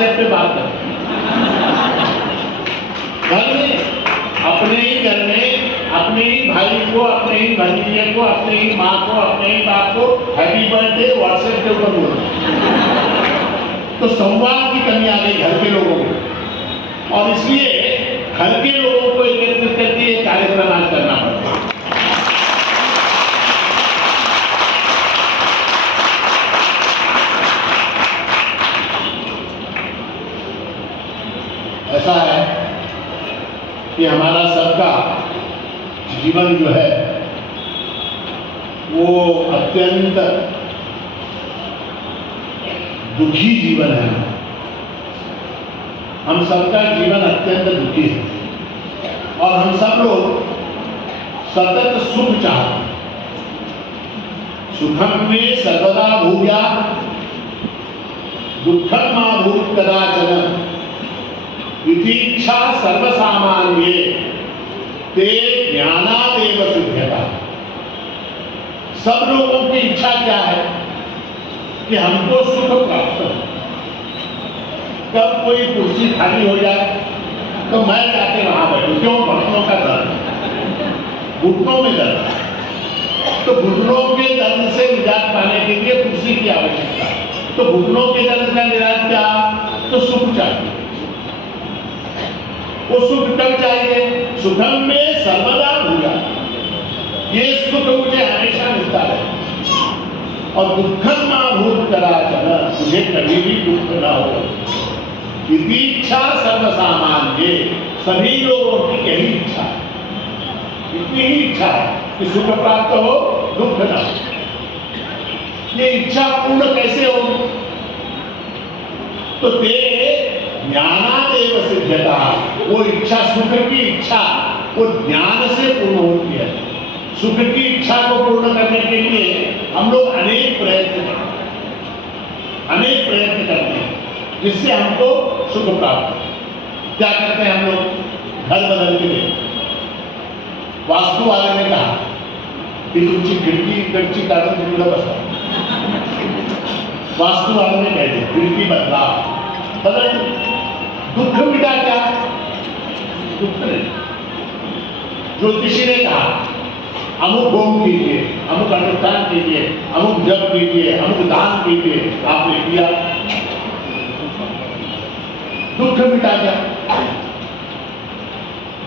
WhatsApp पे बात करते हैं। घर में, अपने ही घर में, अपने ही भाई को, अपने ही भतीजे को, अपने ही माँ को, अपने ही बाप को हैप्पी बर्थडे व्हाट्सएप के ऊपर बोलते हैं। तो संवाद की कमी आ गई घर के लोगों को, और इसलिए घर के लोगों को एकत्रित करके ये कार्यक्रम आज करना पड़ता है। ऐसा है कि हमारा सबका जीवन जो है वो अत्यंत दुखी जीवन है। हम सबका जीवन अत्यंत दुखी है और हम सब लोग सतत सुख चाहते हैं। सुखम में सर्वदा भूयात् दुःखम मा भूत् कदाचन वितीक्षा सर्वसामान्ये ते ज्ञानादेव सिद्ध्यता। सब लोगों की इच्छा क्या है कि हमको सुख प्राप्त हो। कब कोई कुर्सी खाली हो जाए तो मैं जाके वहां बैठूं। क्यों? घुटनों का दर्द, घुटनों में दर्द, तो घुटनों के दर्द से निजात पाने के लिए कुर्सी की आवश्यकता है। तो घुटनों के दर्द का निजात क्या? तो सुख चाहिए। वो सुख कब चाहिए? सुखम में सर्वदा भूयात्। ये सुख मुझे हमेशा मिलता है। और दुःखम मा भूत् कदाचन, मुझे कभी भी दुख न हो। इच्छा सर्वसामान्य, सभी लोगों की यही इच्छा है। इतनी ही इच्छा है कि सुख प्राप्त हो, दुख न हो। ये इच्छा पूर्ण कैसे होगी? तो ते ज्ञानादेव सिद्ध्यता। वो इच्छा, सुख की इच्छा, वो ज्ञान से पूर्ण होती है। सुख की इच्छा को पूर्ण करने के लिए हम लोग अनेक प्रयत्न करते हैं जिससे हमको सुख प्राप्त हो। क्या करते हैं हम लोग? घर बदलते हैं। वास्तु वाले ने कहा की तुमची खिडकी इकडची काढून तिकडं बसा। वास्तु वाले ने कह दिया खिडकी बदला, बदल। दुख मिटा क्या? दुख नहीं। ज्योतिषी ने कहा अमुक होम कीजिए, अमुक अनुष्ठान कीजिए, अमुक जप कीजिए, अमुक दान कीजिए, आपने किया, दुख मिटा क्या?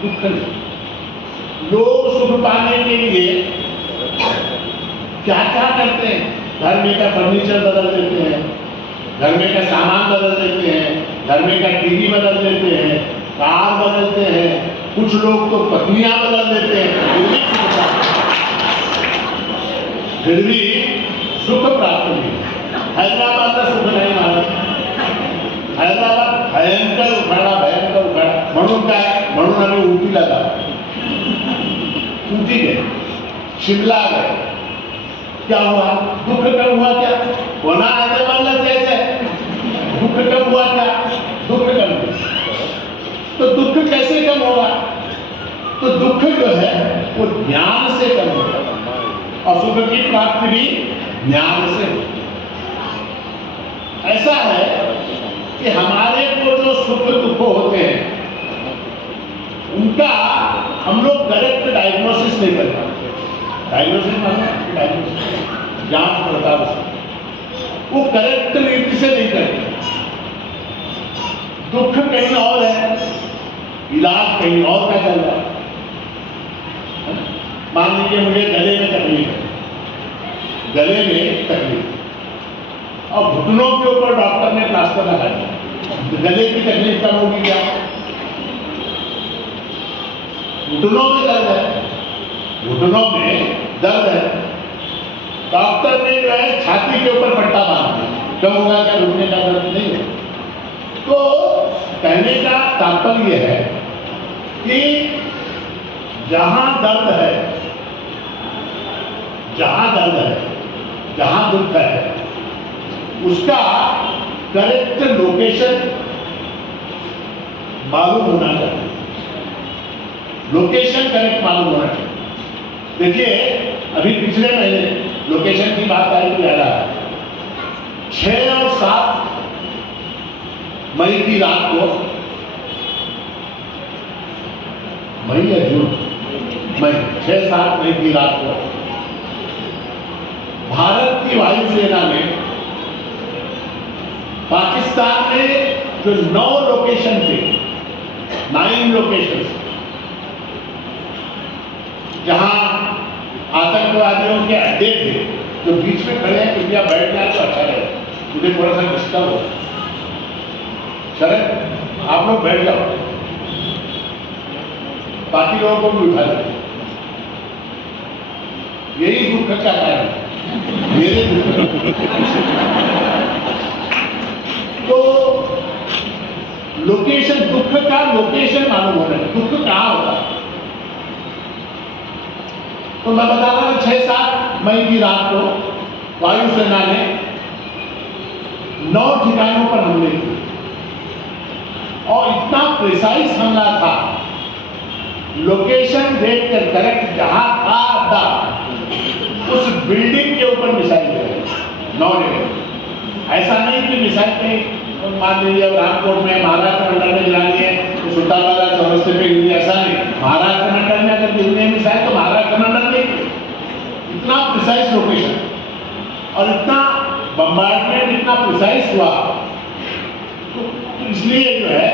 दुख नहीं। लोग सुख पाने के लिए क्या क्या करते हैं? घर में का फर्नीचर बदल देते हैं, घर में का सामान बदल देते हैं, घर में का टीवी बदल देते हैं, कार बदलते हैं, कुछ लोग तो पत्नियां बदल देते हैं, फिर भी सुख प्राप्त नहीं। हैदराबाद का सुख नहीं माना। हैदराबाद भयंकर उखाड़ा, भयंकर उखाड़ा। म्हणून काय? म्हणून आम्ही उटीला जातो। उटी गए, शिमला गए, क्या हुआ? दुख कम हुआ क्या? होना हैदराबाद कैसे? दुख कम हुआ क्या? दुख कम हुआ। तो दुख कैसे कम होगा? तो दुख जो है वो ज्ञान से कम होगा और सुख की प्राप्ति भी ज्ञान से होगी। ऐसा है कि हमारे को जो सुख दुख होते हैं उनका हम लोग करेक्ट डायग्नोसिस नहीं कर पाते। डायग्नोसिस माने डायग्नोसिस, जांच पड़ताल, वो करेक्ट रीति से नहीं करते। दुख कहीं और है, इलाज कहीं और का चल रहा है। मान लीजिए मुझे गले में तकलीफ है, गले में तकलीफ, और घुटनों के ऊपर डॉक्टर ने प्लास्टर लगा दिया, तो गले की तकलीफ कम होगी क्या? घुटनों में दर्द है, घुटनों में दर्द है, डॉक्टर ने जो है छाती के ऊपर पट्टा बांध दिया, कम होगा क्या? घुटने का दर्द नहीं है। तो कहने का तात्पर्य है कि जहां दर्द है, जहां दर्द है, जहां दुख है, उसका करेक्ट लोकेशन मालूम होना चाहिए। लोकेशन करेक्ट मालूम होना चाहिए। देखिए अभी पिछले महीने लोकेशन की बात आई तो याद आ 6 और 7 मई की रात को, मई या जून, मई 6-7 मई की रात को भारत की वायुसेना ने पाकिस्तान में जो 9 लोकेशन थे, 9 लोकेशन जहां आतंकवादियों के अड्डे थे, जो बीच में खड़े हैं, कृपया बैठ जाए तो अच्छा रहे, मुझे थोड़ा सा डिस्टर्ब हो। शरद आप लोग बैठ जाओ, बाकी लोगों को भी उठा दे। यही दुख का कारण है, मेरे दुख। तो लोकेशन, दुख का लोकेशन मालूम होना है, दुख कहां होता है। तो मैं बता रहा हूं 6-7 मई की रात को वायुसेना ने 9 ठिकानों पर हमले किए और इतना प्रिसाइज हमला था, लोकेशन देखकर करेक्ट जहां था अड्डा, उस बिल्डिंग के ऊपर मिसाइल गिराई 9 जगह। ऐसा नहीं कि मिसाइल कहीं मान लीजिए रामकोट में, महाराष्ट्र मंडल में गिरानी है तो सुल्तानबाजार चौरस्ते पे गिरी, ऐसा नहीं। महाराष्ट्र मंडल में अगर गिरनी है मिसाइल तो महाराष्ट्र मंडल में, इतना प्रिसाइज लोकेशन और इतना बम्बार्डमेंट इतना प्रिसाइज हुआ, तो इसलिए जो है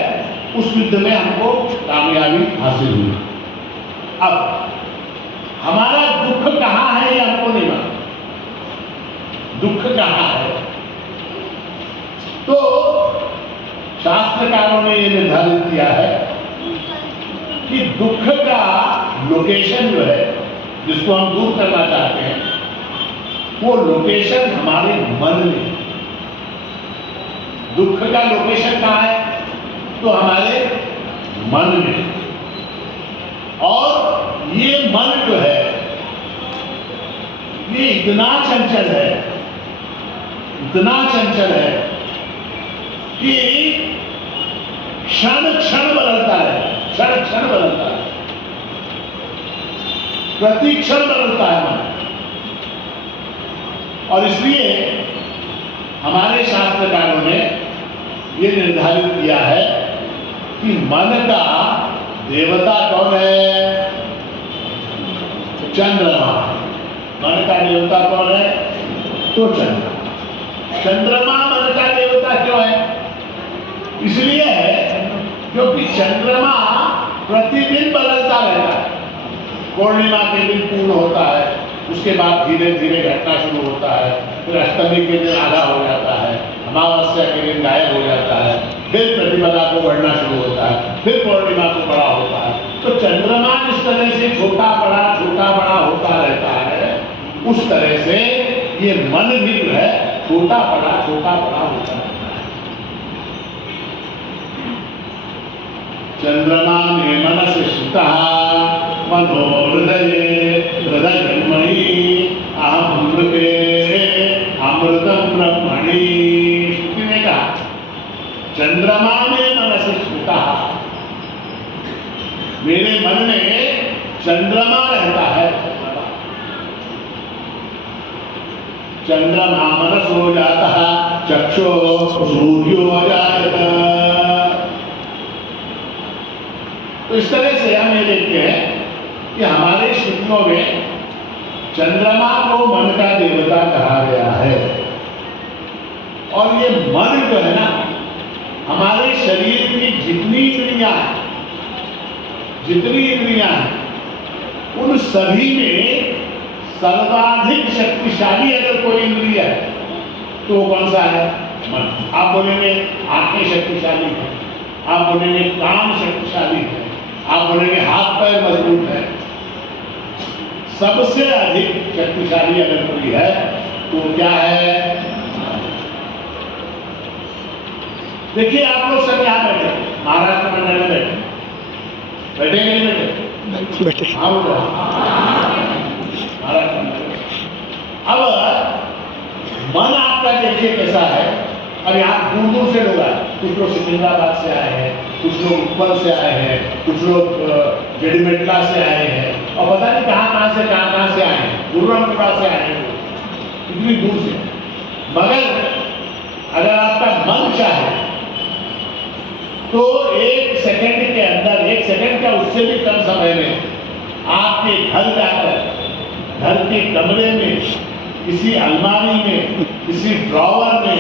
उस युद्ध में हमको कामयाबी हासिल हुई। अब हमारा दुख कहां है ये हमको नहीं मालूम, दुख कहां है। तो शास्त्रकारों ने ये निर्धारित किया है कि दुख का लोकेशन जो है, जिसको हम दूर करना चाहते हैं, वो लोकेशन हमारे मन में। दुख का लोकेशन कहां है? तो हमारे मन में। और ये मन जो है ये इतना चंचल है, इतना चंचल है कि क्षण क्षण बदलता है, क्षण क्षण बदलता है, प्रति क्षण बदलता है मन। और इसलिए हमारे शास्त्रकारों ने ये निर्धारित किया है कि मन का देवता कौन है? चंद्रमा। मन का देवता कौन है? तो चंद्रमा। चंद्रमा मन का देवता क्यों है? इसलिए है क्योंकि चंद्रमा प्रतिदिन बदलता रहता है। पूर्णिमा के दिन पूर्ण होता है, उसके बाद धीरे धीरे घटना शुरू होता है, फिर अष्टमी के दिन आधा हो जाता है, अमावस्या के दिन गायब हो जाता है, फिर प्रतिपदा को बढ़ना शुरू होता है, फिर पूर्णिमा को बड़ा होता है। तो चंद्रमा जिस तरह से छोटा बड़ा होता रहता है, उस तरह से ये मन भी जो है छोटा बड़ा होता रहता है। चंद्रमा में मनस स्थिता मनो हृदयन्मयी अमृते अमृतम ब्रह्मणि। श्रुति ने कहा चंद्रमा में मनस स्थिता, मेरे मन में चंद्रमा रहता है। चंद्रमा मनस हो जाता, चक्षो सूर्यो जाता। तो इस तरह से हम ये देखते हैं कि हमारे श्रुतियों में चंद्रमा को मन का देवता कहा गया है। और ये मन जो है ना, हमारे शरीर की जितनी इंद्रियां हैं, उन सभी में सर्वाधिक शक्तिशाली अगर कोई इंद्रिय है तो वो कौन सा है? मन। आप बोलेंगे आंखें शक्तिशाली है, आप बोलेंगे कान शक्तिशाली है, आप बोलेंगे हाथ पैर मजबूत है। सबसे अधिक शक्तिशाली अगर कोई है तो क्या है? देखिए आप लोग सब यहाँ बैठे, महाराष्ट्र मंडल में बैठेंगे नहीं बैठे? हाँ बोलो। महाराष्ट्र मंडल। अब मन आपका देखिए कैसा है। अब यहाँ दूर दूर से लोग आए, कुछ लोग सिकंदराबाद से आए हैं, कुछ लोग उत्पल से आए हैं, कुछ लोग जेडीमेटला से आए हैं, और पता नहीं कहाँ से आए हैं, गुरुरामपुरा से आए हैं, इतनी दूर से। मगर अगर आपका मन चाहे 1 सेकंड के अंदर, 1 सेकंड का उससे भी कम समय में आपके घर जाकर, घर के कमरे में, किसी अलमारी में, किसी ड्रॉवर में,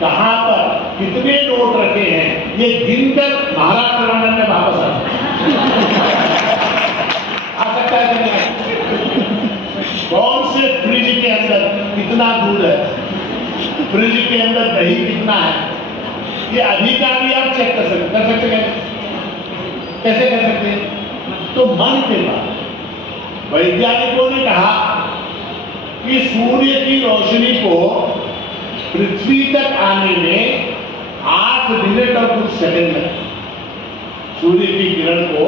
कहां पर कितने नोट रखे हैं, ये गिनकर महाराष्ट्र में वापस आ सकता है कि नहीं? कौन से फ्रिज के अंदर कितना दूध है, फ्रिज के अंदर दही कितना है, ये अधिकारी आप चेक कर सकते हैं। कैसे कर सकते हैं? तो मन के बाद वैज्ञानिकों ने कहा कि सूर्य की रोशनी को पृथ्वी तक आने में 8 मिनट और कुछ सेकंड लगते। सूर्य की किरण को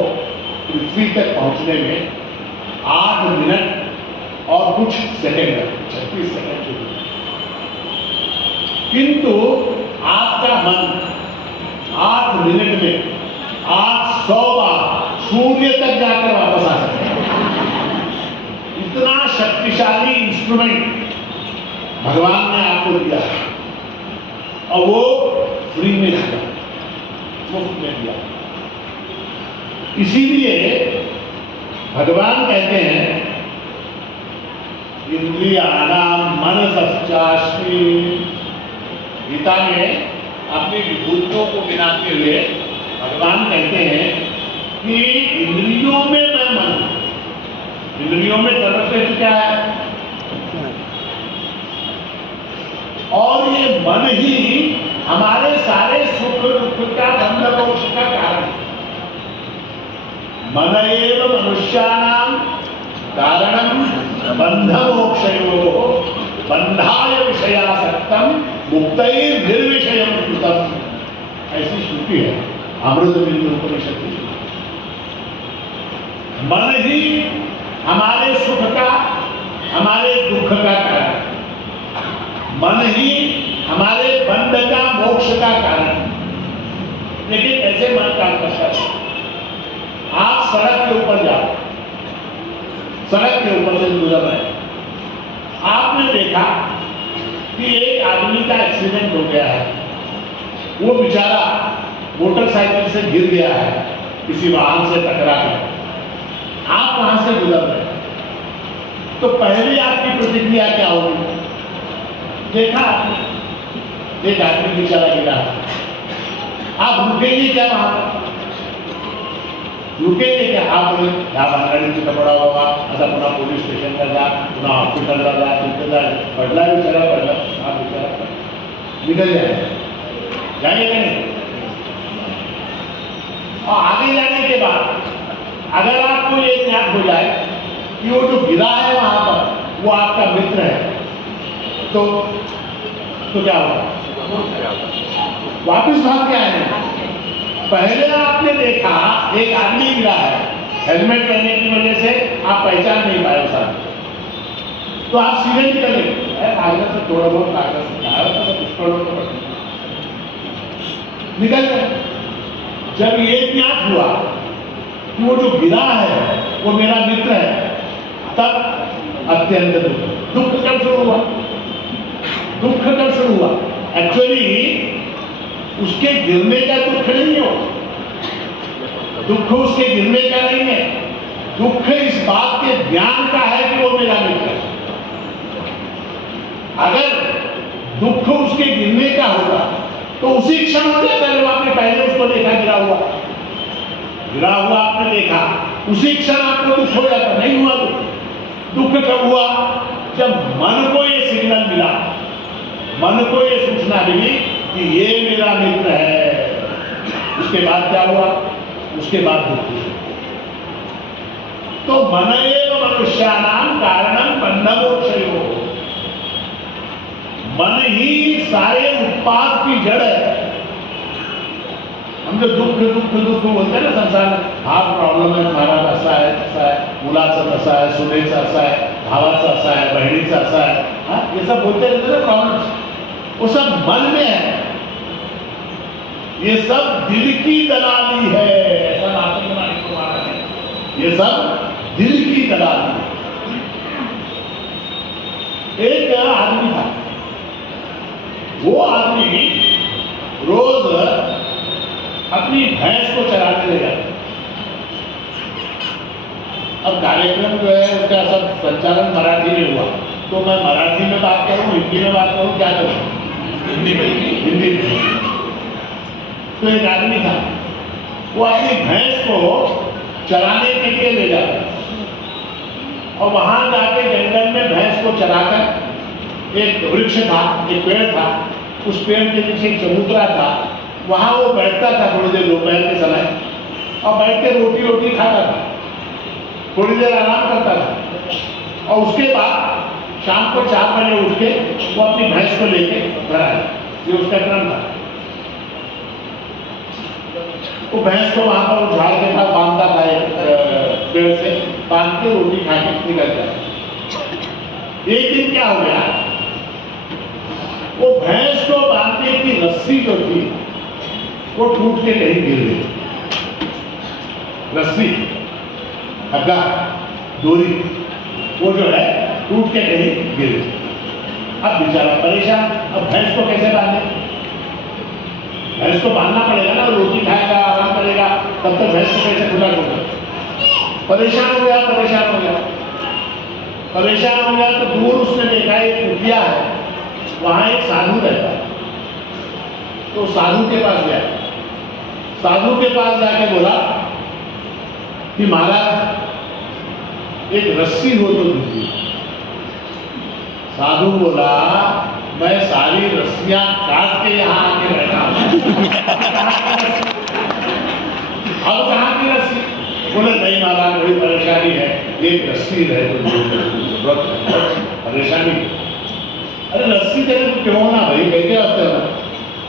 पृथ्वी तक पहुंचने में 8 मिनट और कुछ सेकंड लगते, 36 सेकंड के लिए। किंतु आपका मन 8 मिनट में 800 बार सूर्य तक जाकर वापस आ सकता है। इतना शक्तिशाली इंस्ट्रूमेंट भगवान ने आपको दिया है, और वो फ्री में दिया, मुफ्त में दिया। इसीलिए भगवान कहते हैं इंद्रियाणाम मनसश्चास्मि। गीता में अपनी विभूतियों को गिनाते हुए भगवान कहते हैं कि इंद्रियों में मैं मन हूं। इंद्रियों में सर्वश्रेष्ठ क्या है? और ये मन ही हमारे सारे सुख दुख का, बंध मोक्ष का कारण है। मन एव मनुष्याणाम कारणम बंध मोक्षयोः बंधाय विषयासक्तम मुक्तैर निर्विषयम श्रुतम। ऐसी श्रुति है अमृतबिंदु उपनिषद की। मन ही हमारे सुख का, हमारे दुख का कारण, मन ही हमारे बंध का, मोक्ष का कारण। लेकिन ऐसे मन का कष्ट, आप सड़क के ऊपर जाओ, सड़क के ऊपर से गुजर रहे, आपने देखा कि एक आदमी का एक्सीडेंट हो गया है, वो बेचारा मोटरसाइकिल से गिर गया है, किसी वाहन से टकरा गया, आप वहां से गुजर रहे, तो पहले आपकी प्रतिक्रिया क्या होगी? देखा एक आदमी बेचारा गिरा, आप रुकेंगे क्या वहां पर? रुकेंगे क्या? आप गाडी तिथं पडा बाबा, आता पुन्हा पोलीस स्टेशनला जा, पुन्हा हॉस्पिटलला जा, तिथे जा, पडला बेचारा पडला, हा बेचारा निकल जाएंगे कि नहीं? और आगे जाने के बाद अगर आपको ये ज्ञात हो जाए कि वो जो गिरा है वहां पर वो आपका मित्र है, तो क्या होगा? वापिस भाग के आए। पहले आपने देखा एक आदमी गिरा है, हेलमेट पहनने की वजह से आप पहचान नहीं पाए उस आदमी, तो आप सीधे निकले, भागने से थोड़ा बहुत भागना सिखाया तो निकल गए। जब ये ज्ञात हुआ कि वो जो गिरा है वो मेरा मित्र है, तब अत्यंत दुख कब शुरू हुआ? दुख कब शुरू हुआ? एक्चुअली उसके गिरने का दुख नहीं हो, दुख उसके गिरने का नहीं है, दुख इस बात के ज्ञान का है कि वो मेरा मित्र है। अगर दुख उसके गिरने का होगा तो उसी क्षण हो जाता है, आपने पहले उसको देखा गिरा हुआ आपने देखा, उसी क्षण आपको दुख हो जाता। नहीं हुआ दुख कब हुआ? जब मन को ये सिग्नल मिला, मन को ये सूचना मिली कि ये मेरा मित्र है। उसके बाद क्या हुआ? उसके बाद दुख हुआ। तो मन एव मनुष्याणाम कारणम बंध मोक्षयोः। मन ही सारे उत्पाद की जड़ है। हम जो दुख बोलते हैं ना संसार में, हा प्रॉब्लेम आहे, महाराज असा आहे, मुलाचं असं आहे, सुनेचं असं आहे, भावाचं असं आहे, बहिणीचं असं आहे, हाँ ये सब बोलते रहते ना प्रॉब्लम, वो सब मन में है। ये सब दिल की दलाली है, ऐसा नाटक महाराज है। ये सब दिल की दलाली है। एक आदमी था, वो आदमी रोज 5 अपनी भैंस को चराने ले जाते। अब कार्यक्रम जो है उसका सब संचालन मराठी में हुआ, तो मैं मराठी में बात करूं, हिंदी में बात करूं, क्या करूं? हिंदी में। तो एक आदमी था, वो अपनी भैंस को चराने के लिए ले जाता और वहां जाके जंगल में भैंस को चराकर, एक वृक्ष था, एक पेड़ था, उस पेड़ के नीचे एक चबूतरा था, वहां वो बैठता था थोड़ी देर दोपहर के समय, और बैठ के रोटी खाता था, थोड़ी देर आराम करता था, और उसके बाद शाम को 4 बजे उठ के वो अपनी भैंस को लेके घर आया। ये उसका क्रम था। वो भैंस को वहां पर झाड़ के पास बांधता था, एक पेड़ से बांध के रोटी खा के निकल जाता। एक दिन क्या हो गया, वो भैंस को बांधने की रस्सी जो थी वो टूट के कहीं गिर गई। रस्सी, धागा, डोरी, वो जो है टूट के कहीं गिर गई। अब बेचारा परेशान, अब भैंस को कैसे बांधे? भैंस को बांधना पड़ेगा ना, रोटी खाएगा, आराम करेगा, तब तक भैंस को कैसे खुला छोड़ेगा? परेशान हो गया तो दूर उसने देखा एक कुटिया है, वहां एक साधु रहता है। तो साधु के पास गया, साधु के पास जाके बोला कि महाराज एक रस्सी हो तो दीजिए। साधु बोला, मैं सारी रस्सियां काट के यहाँ आके बैठा अब कहाँ की रस्सी? बोले नहीं महाराज, बड़ी परेशानी है, एक रस्सी है तो परेशानी। अरे रस्सी तेरे को क्यों ना भाई, कैसे वास्ते ना?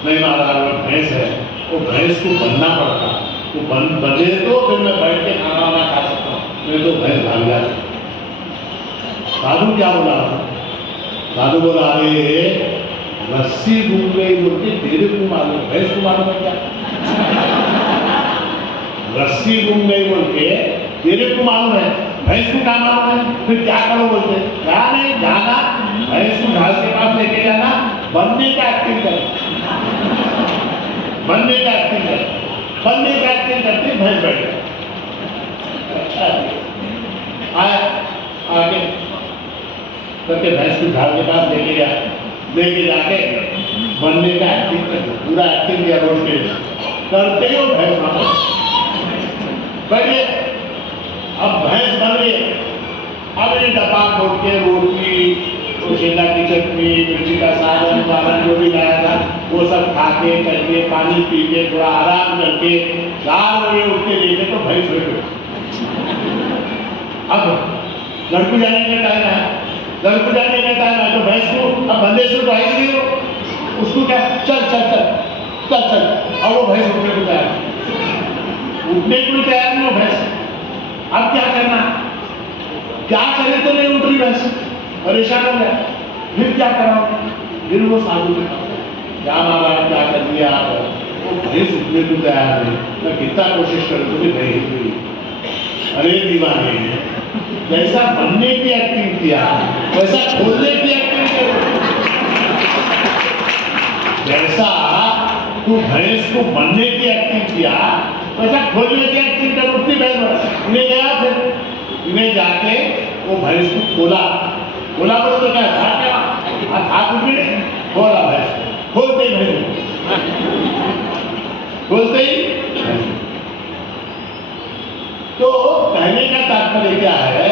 नहीं महाराज, वो भैंस है, वो भैंस को बनना पड़ता, वो बने तो फिर मैं बैठ के खाना वाना खा सकता हूँ, नहीं तो भैंस भाग जाती। साधु क्या बोला? साधु बोला, अरे रस्सी घूम गई बोलती तेरे को मालूम, भैंस को मालूम है क्या? रस्सी घूम गई बोल के तेरे को मालूम है, भैंस को क्या मालूम है? फिर क्या करो बोलते? क्या नहीं, जाना भैंस को घास के पास लेके जाना, बनने का एक्टिंग कर, बनने का एक्टिंग करते भैंस बैठ गया। आगे करके भैंस को झाड़ के पास लेके जाके बनने का एक्टिंग कर, पूरा एक्टिंग किया रोड के करते ही वो भैंस वापस बैठे। अब भैंस बन रही है, अब ये डब्बा खोल के रोटी, शिमला की चटनी, मिर्ची का सालन जो भी लाया था वो सब खा के करके, पानी पी के, थोड़ा आराम करके 4 बजे उठ के देखे तो भैंस हो गई। अब लड़कू जाने का टाइम है, तो भैंस को अब बंदे से तो आई नहीं हो, उसको क्या चल अब वो भैंस उठने को तैयार नहीं हो भैंस। अब क्या करना, क्या करे तो नहीं उठ रही भैंस, परेशान हो गया। फिर क्या करा? फिर वो साधु ने क्या महाराज क्या कर दिया, वो भैंस उठने को तैयार नहीं, मैं कितना कोशिश करूँ तो भैंस हुई। अरे दीवाने, जैसा बनने की एक्टिंग किया वैसा खोलने की एक्टिंग करो। जैसा तू भैंस को बनने की एक्टिंग किया वैसा खोलने की एक्टिंग कर। उठती भैंस उन्हें गया, फिर उन्हें जाके वो भैंस को खोला बोलो तो क्या था कुछ भी नहीं, खोला भैंस, खोलते ही तो कहने का तात्पर्य क्या है?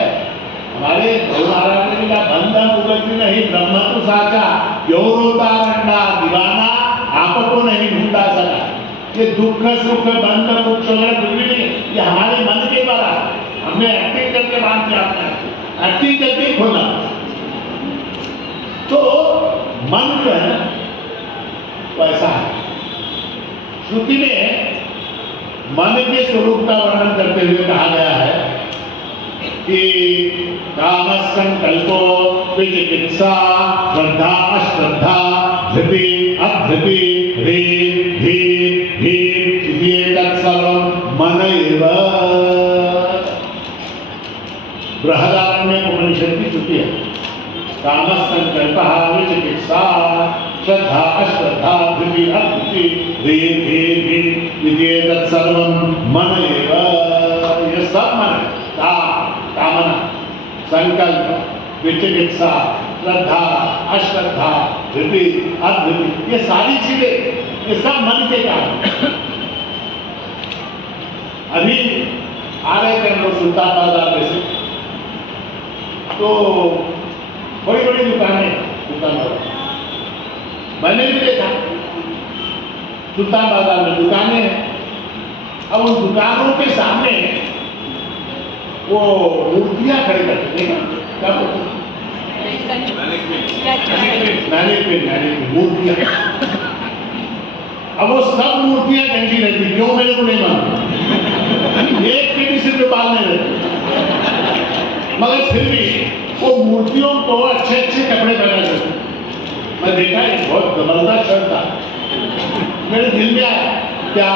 हमारे गुरु महाराज ने कहा, बंधन उगति नहीं ब्रह्म तो साचा, योता रंडा दीवाना आपको नहीं ढूंढा सका। ये दुख सुख बंध मोक्ष वगैरह कुछ भी नहीं, ये हमारे मन के द्वारा हमने एक्टिंग करके बांध दिया, एक्टिंग करके खोला। तो मन जो है वो ऐसा है। श्रुति में मन के स्वरूप का वर्णन करते हुए कहा गया है कि काम संकल्पो विचिकित्सा श्रद्धा अश्रद्धा धृति अधृति ह्रीं ह्रीं ह्रीं ये तत्सर्वं मन एव। बृहदारण्यक उपनिषद की श्रुति है। काम संकल्प विचिकित्सा श्रद्धा अश्रद्धा धृति अधृति ह्रीं ह्रीं ह्रीं इत्येतत् सर्वं मन एव, ये सब मन है। कामना, संकल्प, विचिकित्सा, श्रद्धा, अश्रद्धा, धृति, अधृति, ये सारी चीजें ये सब मन के कारण। अभी आ रहे थे हम लोग सुल्तान बाजार में से, तो बड़ी बड़ी दुकानें मैंने भी देखा सुल्तान बाजार में दुकानें हैं। अब उन दुकानों के सामने वो मूर्तियां खड़ी करते, देखा क्या बोलते मूर्तियां। अब वो सब मूर्तियां गंदी रहती, क्यों मेरे को नहीं मालूम, एक के भी सिर्फ बाल नहीं रहते, मगर फिर भी वो मूर्तियों को अच्छे अच्छे कपड़े पहना देते। मैं देखा एक बहुत जबरदस्त शर्ट था, मेरे दिल में आया क्या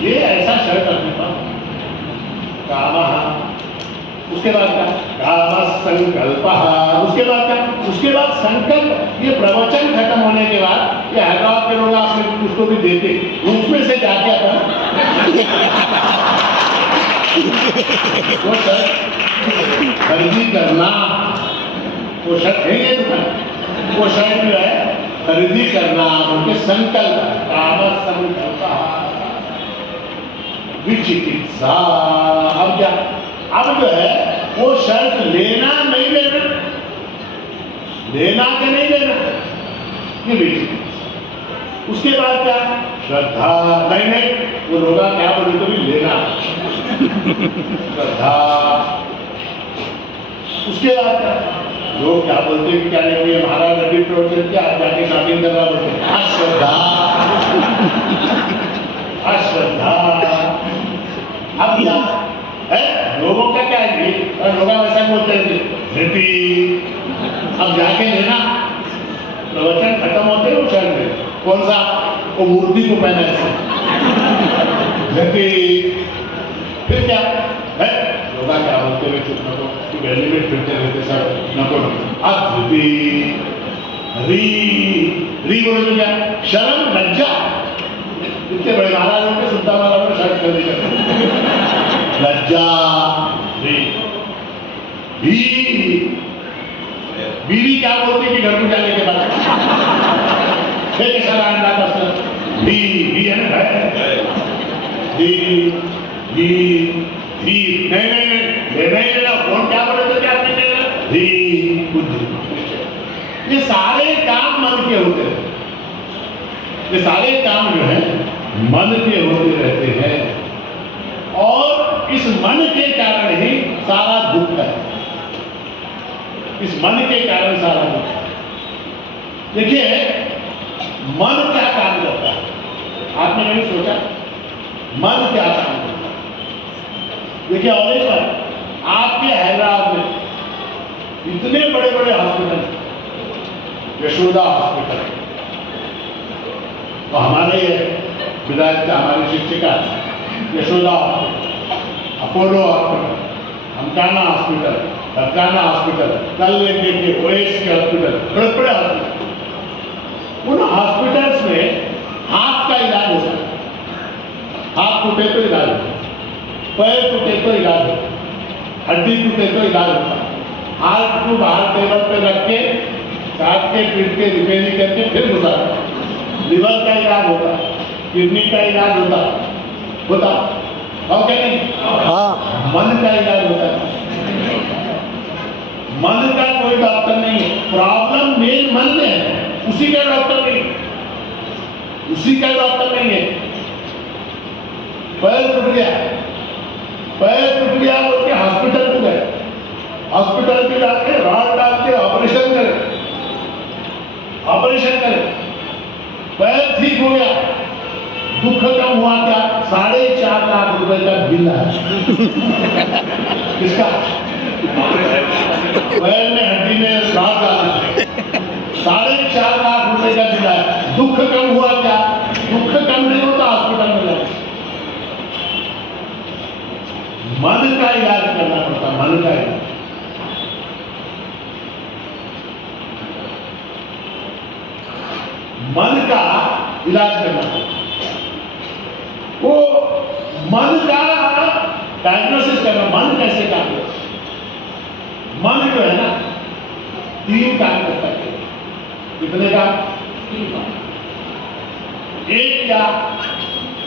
ये ऐसा शर्ट अपने पास उसके बाद क्या काम संकल्प, उसके बाद क्या, उसके बाद संकल्प। ये प्रवचन खत्म होने के बाद ये हैदराबाद के लोग आपने उसको भी देते, उसमें से क्या क्या था वो शर्ट खरीदी करना, वो शर्ट है दुकान, वो शर्ट जो है खरीदी करना, उनके संकल्प काम संकल्प विचिकित्सा। अब क्या, अब जो है वो शर्त लेना नहीं लेना, लेना के नहीं लेना, ये विचिकित्सा। उसके बाद क्या, श्रद्धा, नहीं वो लोग क्या बोले तो भी लेना श्रद्धा। उसके बाद क्या, लोग क्या बोलते हैं कि क्या नहीं ये महाराज रवि प्रवचन क्या जाके शॉपिंग करना बोलते, अश्रद्धा अश्रद्धा। अब क्या है, लोगों का क्या है, लोग ऐसा बोलते हैं धृति। अब जाके लेना, प्रवचन खत्म होते हैं वो शर्ट में कौन सा, वो मूर्ति को पहना है धृति। फिर क्या है, लोग क्या बोलते हुए चुप नको, गली में फिरते रहते सब नको नको। अब धृति री बोले तो क्या, शर्म लज्जा। इतने बड़े महाराजों के सुल्तान महाराज ने शर्ट खरीदी करते, लज्जा बीवी क्या बोलती कि घर को जाने के बाद बी है ना, नहीं कौन क्या बोले तो क्या ये सारे काम मन के होते हैं, ये सारे काम जो है मन के होते रहते हैं, और इस मन के कारण ही सारा दुख है, इस मन के कारण सारा दुख है। देखिए मन क्या काम करता है, आपने कभी सोचा मन क्या काम करता है? देखिए और एक बार आपके हैदराबाद में इतने बड़े बड़े हॉस्पिटल, यशोदा हॉस्पिटल, तो हमारे विधायक हमारे शिक्षिका यशोदा हॉस्पिटल, अपोलो हॉस्पिटल, हमकाना हॉस्पिटल, धक्काना हॉस्पिटल, कल देखिए ओएस के हॉस्पिटल, बड़े बड़े हॉस्पिटल। उन हॉस्पिटल्स में हाथ का इलाज होता है, हाथ टूटे तो इलाज होता है, पैर टूटे तो इलाज होता है, हड्डी टूटे तो इलाज होता है। हाथ को बाहर टेबल पे रख के काट के पीट के रिपेयरिंग करके फिर गुजारता। लिवर का इलाज होता, किडनी का इलाज होता और क्या नहीं, हाँ मन का इलाज होता है। मन का कोई डॉक्टर नहीं है, प्रॉब्लम मेन मन में है, उसी का डॉक्टर नहीं, उसी का डॉक्टर नहीं है। पैर टूट गया, पैर टूट गया बोल के हॉस्पिटल में गए, हॉस्पिटल में जाके रॉड डाल के ऑपरेशन करे, ऑपरेशन करे, पैर ठीक हो गया, दुख कम हुआ क्या, 4.5 लाख रुपए का बिल है। किसका? पैर में हड्डी में रॉड डालना, 4.5 लाख रुपए का बिल है। दुख कम हुआ क्या? दुख कम नहीं होता हॉस्पिटल में जाए, मन का इलाज करना पड़ता, मन का इलाज। मन का इलाज करना। वो मन का डायग्नोसिस करना, मन कैसे काम करता है। मन जो है ना 3 काम करता है। कितने का? 3 काम। एक क्या?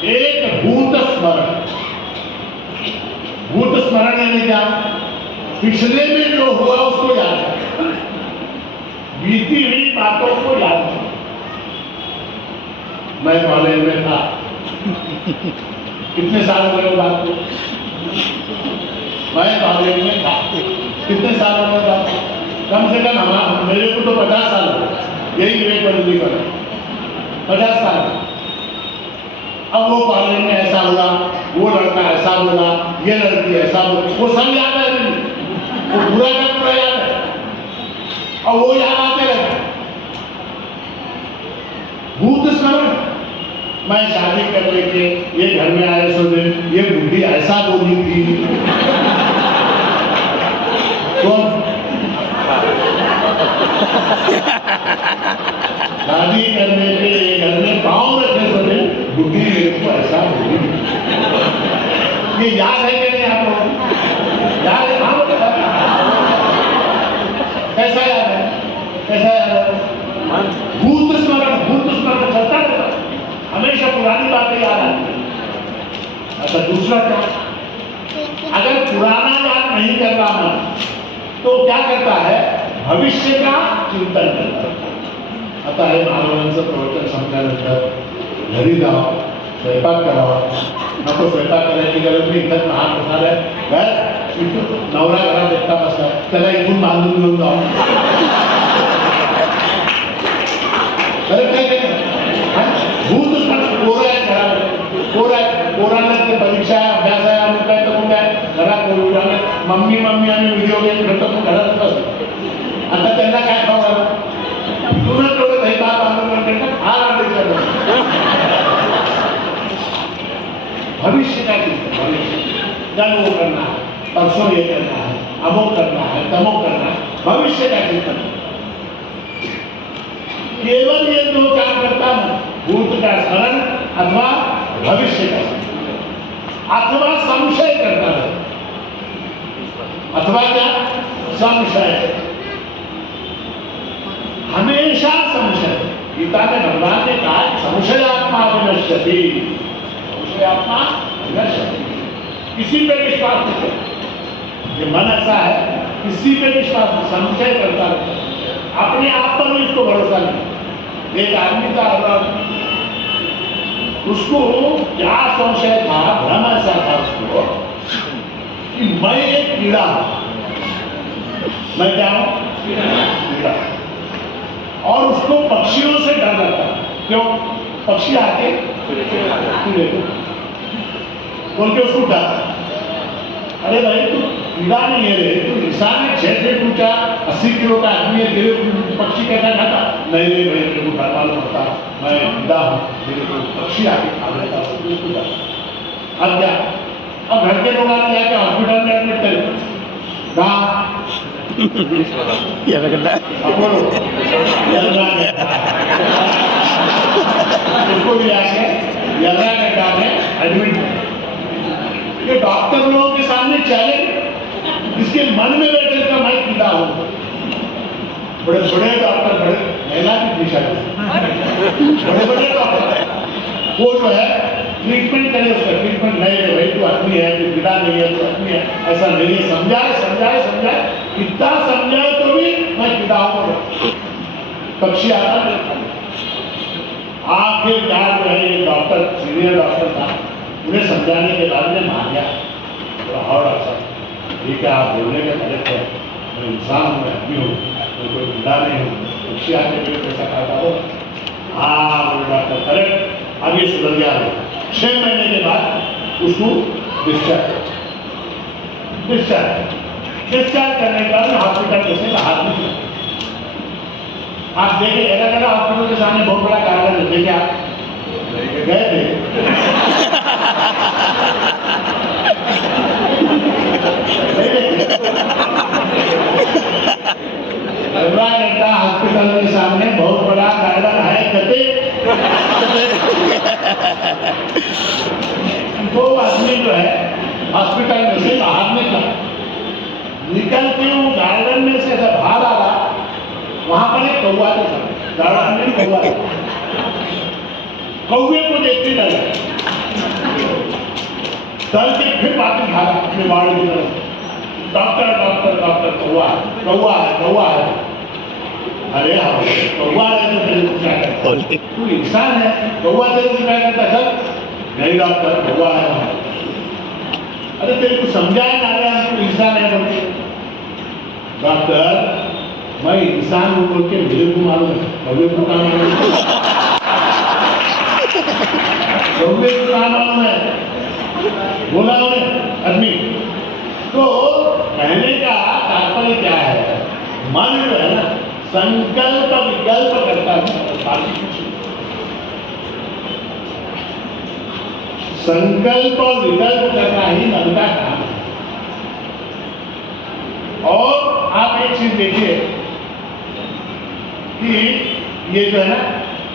एक भूत स्मरण। भूत स्मरण यानी क्या? पिछले में जो हुआ उसको याद करना, बीती हुई बातों को याद करना। मैं कॉलेज में था, कितने साल हो गए बात को? मैं कॉलेज में था, कितने साल हो गए बात? कम से कम हमारा, मेरे को तो 50 साल हो गए, यही विवेक बंदी कर 50 साल। अब वो कॉलेज में ऐसा हुआ, वो लड़का ऐसा बोला, ये लड़की ऐसा बोला, वो सब याद है नहीं, वो पूरा का पूरा याद है और वो याद आते रहते। भूत स्मरण। मैं शादी कर लेके ये घर में आए सो दिन ये बुढ़ी ऐसा बोली थी। कौन? शादी करने के घर में पाँव रखे सो दिन बुढ़ी मेरे को ऐसा बोली। ये याद है कि नहीं आप लोग? याद है? हाँ, कैसा याद है? कैसा याद है? भूत स्मरण। भूत स्मरण चलता रहता, हमेशा पुरानी बातें याद आती है। अच्छा, दूसरा क्या? अगर पुराना याद नहीं कर रहा मन तो क्या करता है? भविष्य का चिंतन करता है। आता है महाराजांचं प्रवचन समझायचं, घरी जाओ, स्वयंपाक करावा, नको स्वयंपाक करायची गरज नाही, इथंच महाग होणार आहे, बस इथून नवरा घरात एकटा बसला, त्याला इथून बांधून घेऊन जाऊ। भूत पोरांना ते परीक्षा अभ्यास आहे, अमुक काय तर मग काय घरात बोलू, मम्मी मम्मी आम्ही व्हिडिओ गेम खेळतो, मग घरात बसतो। आता त्यांना काय खावं? तुला थोडं दही भात आणून देतात, फार आवडीचं। भविष्य का चिंतन, भविष्य कल वो करना है, परसों ये करना है, अमुक करना है, तमुक करना है, भविष्य का चिंतन। केवल ये 2 काम करता है, भूत का स्मरण अथवा भविष्य का स्मरण, अथवा संशय करता है। अथवा क्या? संशय। हमेशा संशय। गीता में भगवान ने कहा संशय आत्मा विनश्यति, संशय आत्मा विनश्यति। किसी पे विश्वास नहीं करता, ये मन ऐसा है, किसी पे विश्वास नहीं, संशय करता रहता, अपने आप पर भी इसको भरोसा नहीं। एक आदमी था, उसको क्या संशय था, भ्रम ऐसा था उसको कि मैं एक कीड़ा हूं। मैं क्या हूं? कीड़ा। और उसको पक्षियों से डर लगता। क्यों? पक्षी आके कीड़े को बोल के उसको डर। अरे भाई तू कीड़ा नहीं है रे, तू इंसान है, 6 फीट ऊंचा, 80 किलो का आदमी है, तेरे पक्षी कैसा खाता? नहीं नहीं भाई, मेरे को डर मालूम होता, मैं कीड़ा हूँ, मेरे को पक्षी आके खा लेता। अब क्या? अब घर के लोग आने जाके हॉस्पिटल में एडमिट करें, कहाँ? अपोलो, उसको भी आके यर्रा गड्ढा में एडमिट। ये डॉक्टर लोगों के सामने चैलेंज, इसके मन में बैठे था मैं कीड़ा हूं। बड़े बड़े डॉक्टर, बड़े महिला की दिशा, बड़े बड़े डॉक्टर वो जो है ट्रीटमेंट करे, उसका ट्रीटमेंट नहीं है, भाई तू आदमी है, तू कीड़ा नहीं है, तू आदमी है, ऐसा नहीं है। समझाए समझाए समझाए, कितना समझाए तो भी मैं कीड़ा हूं। पक्षी आता नहीं। आखिरकार जो है ये डॉक्टर, सीनियर डॉक्टर था, उन्हें समझाने के बाद में मान गया। और अच्छा ठीक है, आप बोलने के गलत है, मैं इंसान हूँ, मैं आदमी हूँ, मैं कोई कीड़ा नहीं हूँ, पक्षी आके मेरे पैसा खाता हो। हाँ बोले डॉक्टर करेक्ट, अब ये सुधर गया। 6 महीने के बाद उसको डिस्चार्ज करने के बाद हॉस्पिटल से बाहर निकला। आप देखे अलग अलग हॉस्पिटल के सामने बहुत बड़ा कार्यालय है, देखे आप गए थे? हॉस्पिटल के सामने बहुत बड़ा गार्डन है, कहते वो आदमी जो है हॉस्पिटल में से बाहर निकल के वो गार्डन में से ऐसा बाहर आ रहा, वहां पर एक कौवा था, गार्डन में कौवा, कौवे को देखते डर के फिर वापस भागा अपने वार्ड की तरफ, डॉक्टर डॉक्टर डॉक्टर, कौवा है कौवा है कौवा है। अरे हाँ कौवा है तो तेरे को क्या करता, तू इंसान है, कौवा तेरे को क्या करता, चल नहीं डॉक्टर कौवा है वहां। अरे तेरे को समझाया ना रहा तू इंसान है बोल के, डॉक्टर मैं इंसान हूं बोल के मेरे को मालूम है, कौवे को क्या मालूम, कौवे को क्या मालूम है, बोला उन्हें आदमी। तो कहने का तात्पर्य क्या है, मन जो है ना संकल्प विकल्प करता है, बाकी कुछ नहीं। संकल्प और विकल्प करना ही मन का काम है। और आप एक चीज देखिए कि ये जो है ना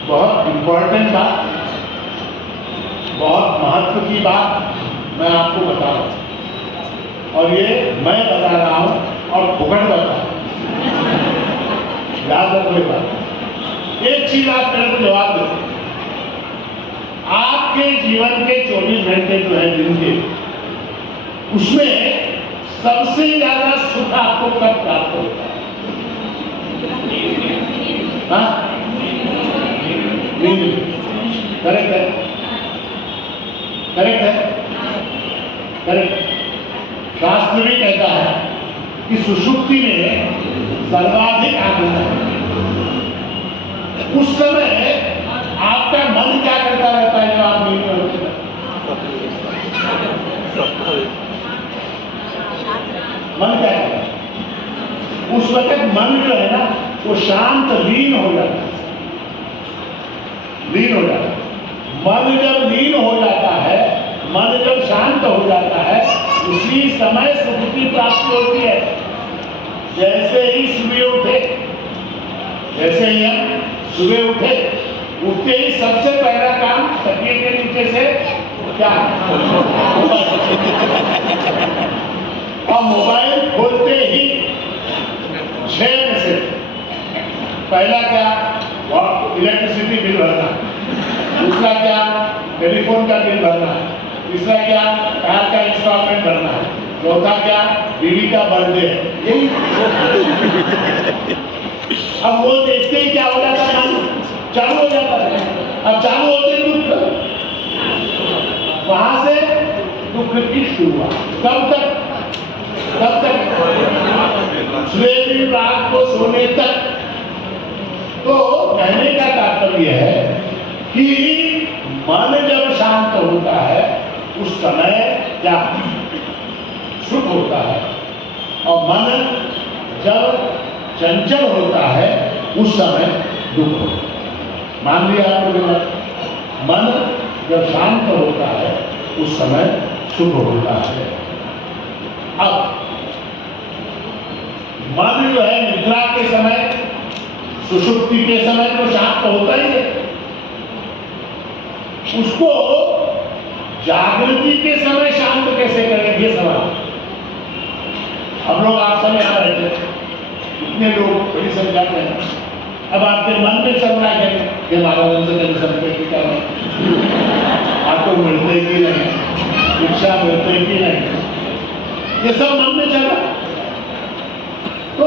बहुत इंपॉर्टेंट बात, बहुत महत्व की बात मैं आपको बता रहा हूं, और ये मैं बता रहा हूं और फुकट बता रहा हूं, याद रखो ये बात। एक चीज आप मेरे को जवाब दो, आपके जीवन के 24 घंटे जो है दिन के, उसमें सबसे ज्यादा सुख आपको कब प्राप्त होता है? करेक्ट है, करेक्ट है, करेक्ट। शास्त्र भी कहता है कि सुषुप्ति में सर्वाधिक आनंद है। उस समय आपका मन क्या करता रहता है जब आप नींद में होते हैं? मन क्या करता है? उस वक्त मन जो है ना वो शांत लीन हो जाता है, लीन हो जाता है। मन जब लीन हो जाता है, मन जब शांत हो जाता है, उसी समय सुख की प्राप्ति होती है। जैसे ही सुबह उठे, जैसे ही हम सुबह उठे, उठते ही सबसे पहला काम तकिए के नीचे से क्या, और मोबाइल खोलते ही 6 में से पहला क्या, इलेक्ट्रिसिटी बिल भरना, दूसरा क्या टेलीफोन का बिल भरना है, तीसरा क्या कार का इंस्टॉलमेंट भरना है, चौथा क्या बीवी का बर्थडे है। यही अब वो देखते ही क्या हो जाता है, चालू हो जाता है। अब चालू होते दुख, वहां से दुख की शुरुआत। कब तक, कब तक? सुबह रात को सोने तक। तो कहने का तात्पर्य है कि मन जब शांत होता है उस समय क्या सुख होता है, और मन जब चंचल होता है उस समय दुख होता है। मान लिया आपको, मन जब शांत होता है उस समय सुख होता है। अब मन जो है निद्रा के समय, सुषुप्ति के समय तो शांत होता ही है, उसको जागृति के समय शांत कैसे करेंगे सवाल। हम लोग आप समय आ रहे थे, इतने लोग बड़ी संख्या में, अब आपके मन में चल रहा है कि महाराज से कभी संपत्ति क्या आपको मिलते कि नहीं, शिक्षा मिलते कि नहीं, ये सब मन में चल रहा है। तो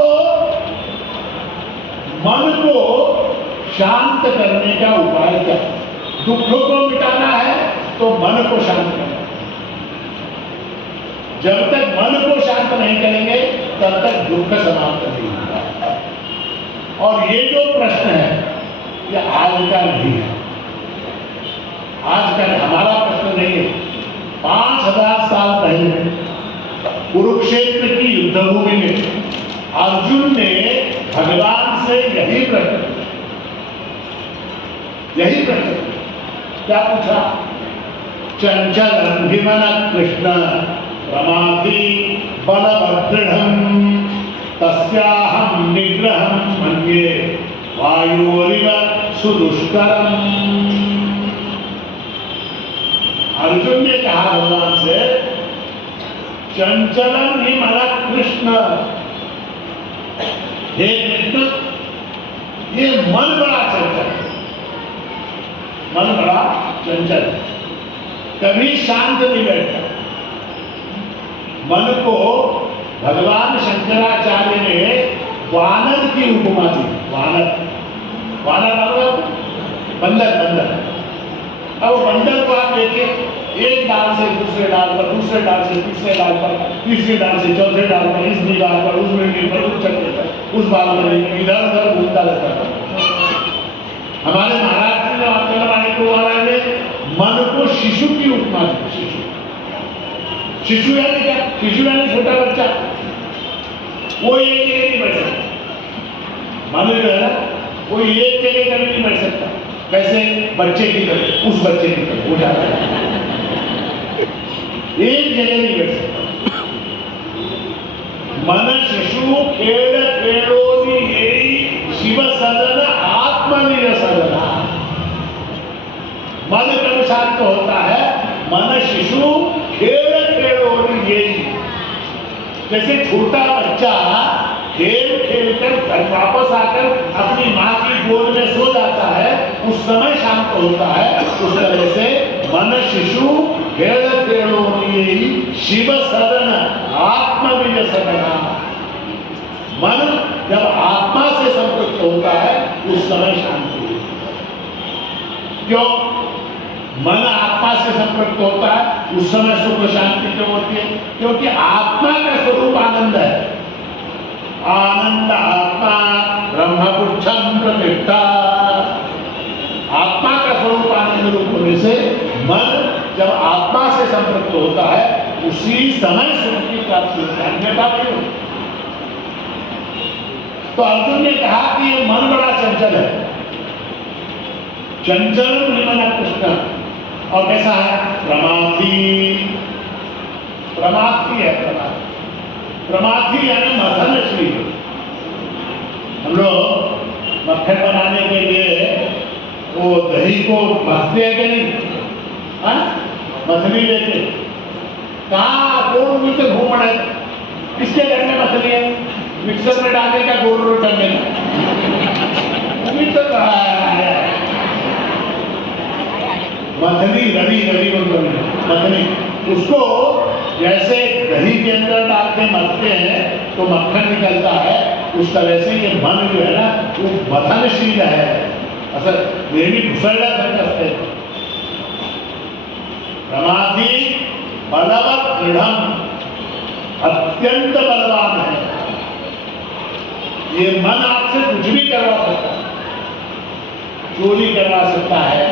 मन को शांत करने का उपाय क्या? दुखों को मिटाना है तो मन को शांत करना। जब तक मन को शांत नहीं करेंगे तब तक दुख समाप्त नहीं होगा। और ये जो प्रश्न है ये आज का नहीं है, आज का हमारा प्रश्न नहीं है। 5000 साल पहले कुरुक्षेत्र की युद्धभूमि में अर्जुन ने भगवान से यही प्रश्न क्या पूछा? चंचल अभिमन कृष्ण प्रमाथि बलभद्रढ़ तस्याहं निग्रहं मन्ये वायोरिव सुदुष्करम। अर्जुन ने कहा भगवान से, चंचलम ही मन कृष्ण, हे कृष्ण ये मन बड़ा चंचल है, मन बड़ा चंचल, कभी शांत नहीं बैठता। मन को भगवान शंकराचार्य ने वानर की उपमा दी। वानर, वानर मतलब बंदर, बंदर। अब बंदर को आप देखिए, एक डाल से दूसरे डाल पर, दूसरे डाल से तीसरे डाल पर, तीसरे डाल से चौथे डाल पर, इस डाल पर, उस बिल्डिंग पर, उस छत पर, उस बाल पर, इधर उधर घूमता रहता था। हमारे महाराष्ट्र में महाराज ने मन को शिशु की उपमा दी। शिशु, शिशु यानी क्या? शिशु यानी छोटा बच्चा, वो एक जगह नहीं बैठ सकता। मन जो है ना, वो एक जगह कभी नहीं बैठ सकता। कैसे? बच्चे की तरह, उस बच्चे की तरह वो जाता है, एक जगह नहीं बैठ सकता। मन शिशु खेल खेलोनी शिव सदन आत्मनिय सदना। मन कब शांत होता है? मन शिशु खेल खेलोनी। जैसे छोटा बच्चा खेल खेल कर घर वापस आकर अपनी माँ की गोद में सो जाता है, उस समय शांत होता है। उस तरह से मन शिशु खेल खेलोनी शिव सदन आत्मनिय सदना। मन जब आत्मा से संपृक्त होता है उस समय शांति होती है। क्यों? मन आत्मा से संपृक्त होता है उस समय सुख शांति क्यों होती है? क्योंकि आत्मा का स्वरूप आनंद है। आनंद आत्मा ब्रह्मपुच्छम प्रतिष्ठा। आत्मा का स्वरूप आनंद रूप होने से मन जब आत्मा से संपृक्त होता है उसी समय सुख की प्राप्ति होती है, अन्यथा नहीं होती। तो अर्जुन ने कहा कि ये मन बड़ा चंचल है, चंचल मन कृष्ण। और कैसा है? प्रमाथी, प्रमाथी है। प्रमाथी, प्रमाथी यानी मथनशील। हम लोग मक्खन बनाने के लिए वो दही को मथते हैं कि नहीं? मछली लेके कहाँ गोल गोल से घूम रहे, किसके घर में मछली है? मिक्सर में डालने का गोल गोल करने का मछली, रवि रवि मछली, उसको जैसे दही के अंदर डाल के मथते हैं तो मक्खन निकलता है, उस तरह से ये मन जो है ना वो मथनशील है। असल मेरी घुसड़ा सकते। प्रमाथी बलवत दृढ़, अत्यंत बलवान है। ये मन आपसे कुछ भी करवा सकता है, चोरी करवा सकता है,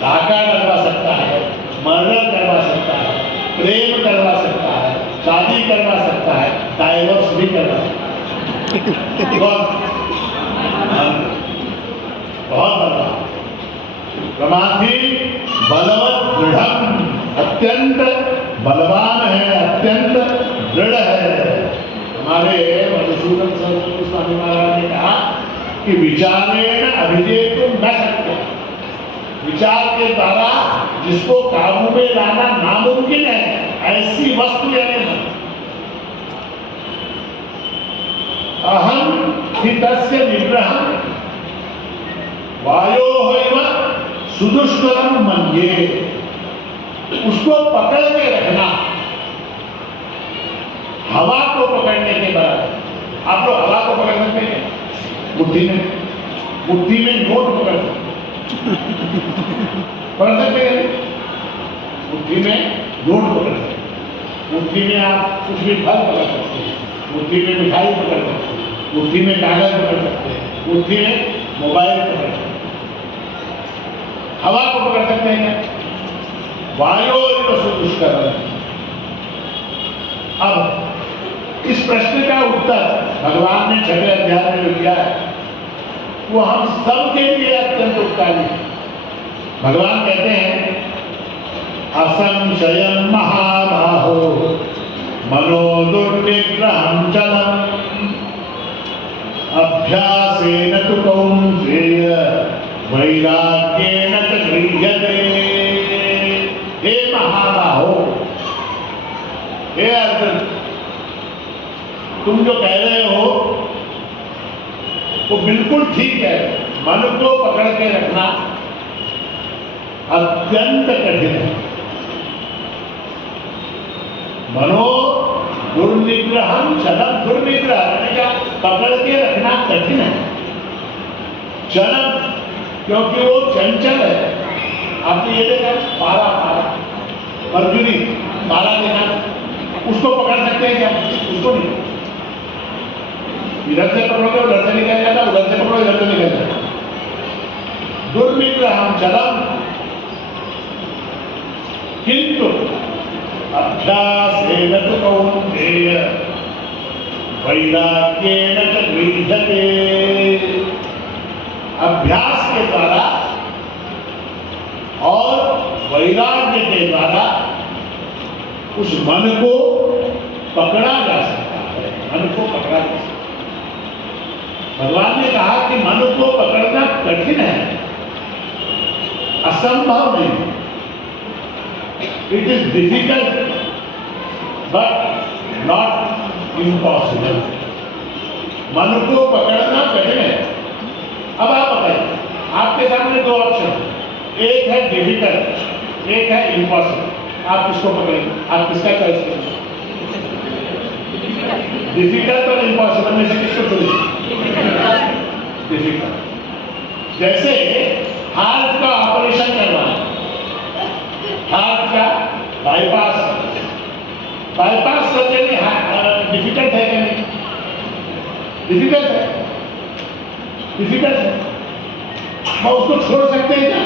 धाका करवा सकता है, मर्डर करवा सकता है, प्रेम करवा सकता है, शादी करवा सकता है, डाइवोर्स भी करवा सकता है। बहुत बलवान। प्रमाथी बलवत दृढ़, अत्यंत बलवान है, अत्यंत दृढ़ है। हमारे मधुसूदन सरस्वती स्वामी महाराज ने कहा कि विचारेण अभिजेतुं न शक्य। विचार के द्वारा जिसको काबू में लाना नामुमकिन है, ऐसी वस्तु यानी मन। अहम हितस्य निग्रहं वायोः सुदुष्करम मन्ये। उसको पकड़ के रखना हवा को पकड़ने के बराबर। आप लोग हवा को पकड़ सकते हैं? मुट्ठी में, मुट्ठी में नोट पकड़ सकते, पकड़ सकते हैं? मुट्ठी में नोट पकड़ सकते, मुट्ठी में आप कुछ भी फल पकड़ सकते हैं, मुट्ठी में मिठाई पकड़ सकते हैं, मुट्ठी में कागज पकड़ सकते हैं, मुट्ठी में मोबाइल पकड़ सकते हैं। हवा को पकड़ सकते हैं क्या? वायोः सुदुष्करम्। अब इस प्रश्न का उत्तर भगवान ने 6वें अध्याय में दिया है, वो हम सब के लिए अत्यंत उपकारी है। भगवान कहते हैं, असंशयं महाबाहो मनो दुर्निग्रहं चलम् अभ्यासेन तु कौन्तेय वैराग्येन च गृह्यते। हे महाबाहो, हे अर्जुन, तुम जो कह रहे हो वो बिल्कुल ठीक है। मन को पकड़ के रखना अत्यंत कठिन है। मनो दुर्निग्रहम चलम, दुर्निग्रह पकड़ के रखना कठिन है। चलम क्योंकि वो चंचल है। आपने ये देखा पारा, पारा अर्जुनी पारा देखा, उसको पकड़ सकते हैं क्या? उसको नहीं। इधर से पकड़ोगे उधर से निकल जाता, उधर से पकड़ो इधर से निकल जाता। दुर्निग्रहम चलम किंतु अभ्यासेन तु कौन्तेय वैराग्येन च गृह्यते। अभ्यास के द्वारा और वैराग्य के द्वारा उस मन को पकड़ा जा सकता है। मन को पकड़ा जा सकता है। भगवान ने कहा कि मन को पकड़ना कठिन है, असंभव नहीं। It is difficult but not impossible. मन को पकड़ना कठिन है। अब आप बताइए, आपके सामने दो ऑप्शन, एक है डिफिकल्ट, एक है इम्पॉसिबल। आप किसको पकड़ेंगे? आप किसका चॉइस करेंगे? डिफिकल्ट और इम्पॉसिबल में से किसको चुनेंगे? डिफिकल्ट। जैसे हार्ट का ऑपरेशन करवाना, हार्ट का बाईपास, बाईपास सर्जरी डिफिकल्ट है कि नहीं? डिफिकल्ट है, डिफिकल्ट है। मैं उसको छोड़ सकते हैं क्या?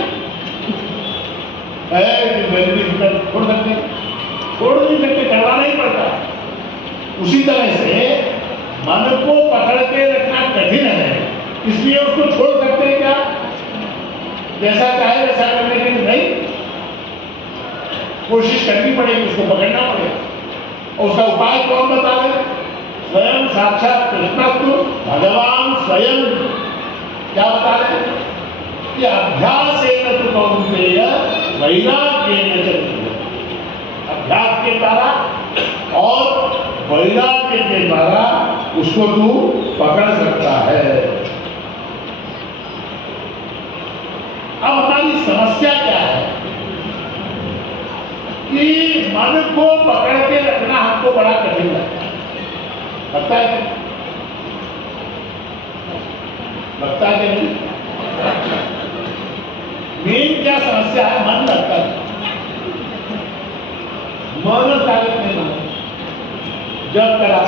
वेरी डिफिकल्ट, छोड़ सकते हैं? छोड़ नहीं सकते, करवाना ही पड़ता है। उसी तरह से मन को पकड़ के रखना कठिन है, इसलिए उसको छोड़ सकते हैं क्या? जैसा चाहे वैसा करने के लिए नहीं, कोशिश करनी पड़ेगी, उसको पकड़ना पड़ेगा। और उसका उपाय कौन बता रहे? स्वयं साक्षात कृष्णस्तु भगवान स्वयं क्या बता रहे हैं कि अभ्यासेन तु कौन्तेय वैराग्येन च गृह्यते। अभ्यास के द्वारा और वैराग्य के द्वारा उसको तू पकड़ सकता है। अब हमारी समस्या क्या है कि मन को पकड़ के रखना हमको बड़ा कठिन लगता है। लगता है, लगता है कि नहीं? मेन क्या समस्या है? मन लगता है, मन ताकत नहीं माना। जब करा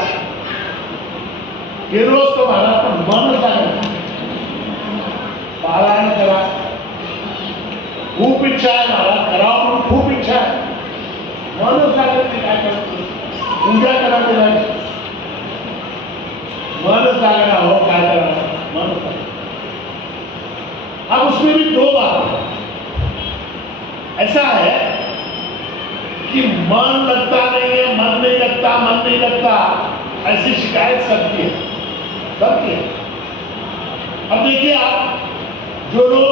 रोज तो मारा तो मन ताकत, पारायण करा, खूब इच्छा है मारा, कराओ खूब इच्छा है, मन ताकत में क्या करते? पूजा करा देना, मन जागना हो क्या करना, मन ताकत। अब उसमें भी दो बात है। ऐसा है कि मन लगता नहीं है, मन नहीं लगता, मन नहीं लगता, ऐसी शिकायत सबकी है, सबकी है। अब देखिए आप, जो लोग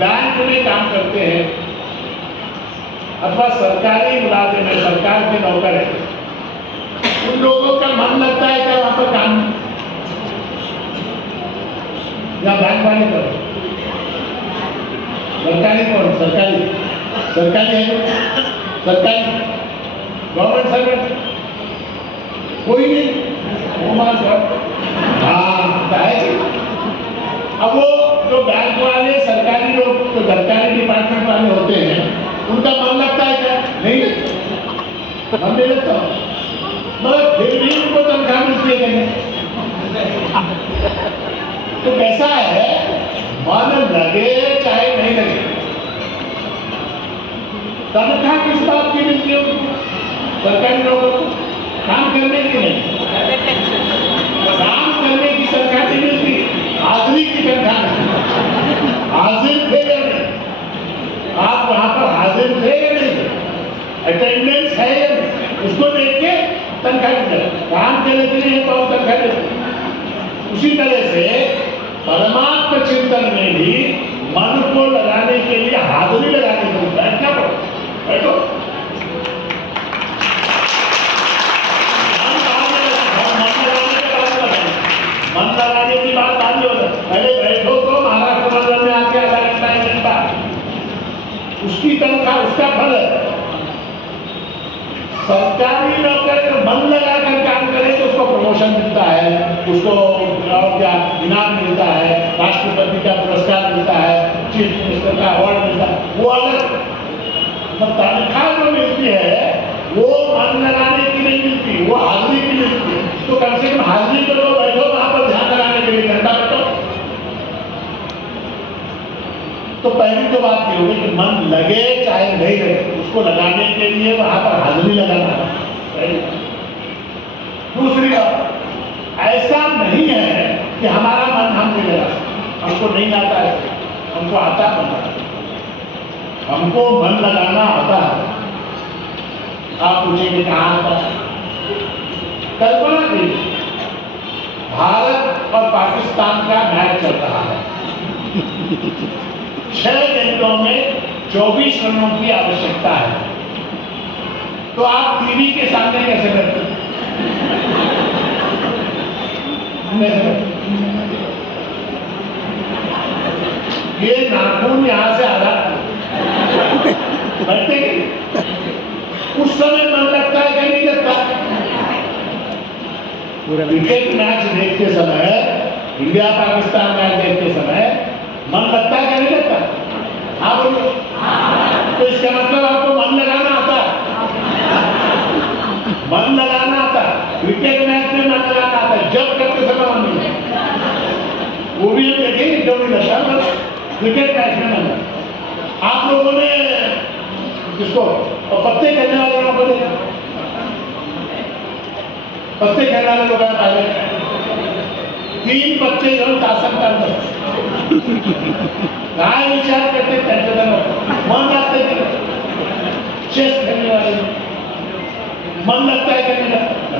बैंक में काम करते हैं अथवा सरकारी मुलाजिम है, सरकार के नौकर है, उन लोगों का मन लगता है क्या वहां पर काम में? या बैंक वाले पर? सरकारी कौन? सरकारी, सरकारी है, सरकारी गवर्नमेंट सर्वेंट कोई नहीं, वो है। अब वो जो बैंक वाले सरकारी लोग, जो सरकारी डिपार्टमेंट वाले होते हैं, उनका मन लगता है क्या? नहीं, मन नहीं लगता, मगर फिर भी उनको तनख्वाह मिलती है। तो कैसा है, मन लगे चाहे नहीं लगे, तनख्वाह किस बात की मिलती है उनको? सरकारी लोगों को काम करने की नहीं, काम करने की तनख्वाह नहीं मिलती, हाजिरी की तनख्वाह नहीं। हाजिर थे या नहीं? आप वहां पर हाजिर थे या नहीं? अटेंडेंस है या नहीं? उसको देख के तनख्वाह मिलती है। काम करने के लिए तो तनख्वाह देते। उसी तरह से परमात्मा चिंतन में भी को लगाने के लिए हाजिरी लगाने के लिए बैठना पड़ो, बैठो। मन लगाने की बात बाद में होता, पहले बैठो तो महाराष्ट्र मंडल में आके आधा घंटा 1 घंटा, उसकी तनख्वाह उसका फल है। सरकारी नौकरी में मन लगाकर काम करे तो उसको प्रमोशन मिलता है, उसको क्या इनाम मिलता है, राष्ट्रपति का पुरस्कार मिलता है, चीफ मिनिस्टर का अवार्ड मिलता है, वो अलग। तनख्वाह जो मिलती है वो मन लगाने की नहीं मिलती, वो हाजिरी की मिलती है। तो कम से कम हाजिरी करो, बैठो वहां पर ध्यान लगाने के लिए, घंटा बैठो। तो पहली तो बात ये होगी कि मन लगे चाहे नहीं लगे, उसको लगाने के लिए वहां पर हाजिरी लगाना है। दूसरी बात, ऐसा नहीं है कि हमारा मन हम नहीं लगा, हमको नहीं आता है, हमको आता है, हमको मन लगाना आता है। आप पूछेंगे कहाँ आता है? कल्पना कीजिए, भारत और पाकिस्तान का मैच चल रहा है, 6 गेंदों में 24 रनों की आवश्यकता है, तो आप टीवी के सामने कैसे बैठते? ये नाखून यहां से आधा बैठते, उस समय मन लगता है कि नहीं लगता? क्रिकेट मैच देखते समय, इंडिया पाकिस्तान मैच देखते समय मन लगता है कि नहीं लगता? हाँ बोलिए। तो इसका मतलब आपको मन लगाना आता है, मन लगाना आता है। क्रिकेट मैच में मन लगाना आता है, जब करते समय मन नहीं लगता। वो भी हम देखेंगे क्यों नहीं लगता, क्रिकेट मैच में मन लगता। आप लोगों ने जिसको और पत्ते खेलने वाले लोगों को देखा, पत्ते खेलने वाले लोग पहले 3 पत्ते जरूर आसन करते, काय विचार करते त्यांच्या मन लगते कि चेस खेलने वाले मन लगता है कि नहीं लगता?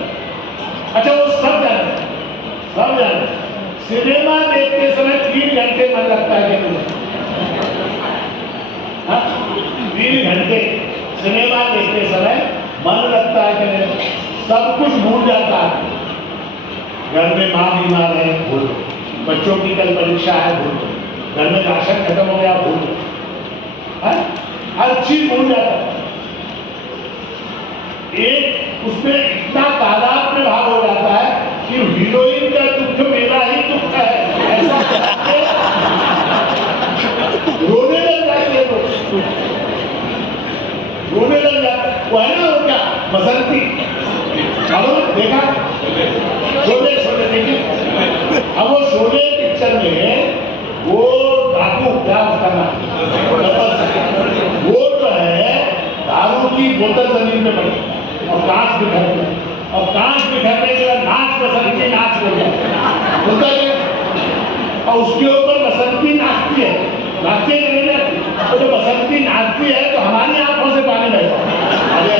अच्छा, वो सब जाने, सब जाने। सिनेमा देखते समय 3 घंटे मन लगता है कि नहीं लगता? 3 घंटे सिनेमा देखते समय मन लगता है कि नहीं? सब कुछ भूल जाता है। घर में माँ बीमार है, भूल दो। बच्चों की कल परीक्षा है, भूल दो। घर में राशन खत्म हो गया, भूल दो। हर चीज भूल जाता है। एक उसमें इतना तादाद में भाव हो जाता है कि हीरोइन का दुख मेरा ही दुख है, ऐसा रोने लग जाते लोग, रोने लग जाते। वो है ना, वो क्या बसंती, चलो देखा शोले, शोले देखिए। अब वो शोले पिक्चर में वो डाकू, क्या उसका नाम, वो जो है दारू की बोतल जमीन में पड़ी और कांच बिखर गया, और कांच बिखरने के बाद नाच बसंती नाच हो गया, होता है। और उसके ऊपर बसंती नाचती है, नाचते नहीं जाती, तो जब बसंती नाचती है तो हमारी आंखों से पानी बहता। अरे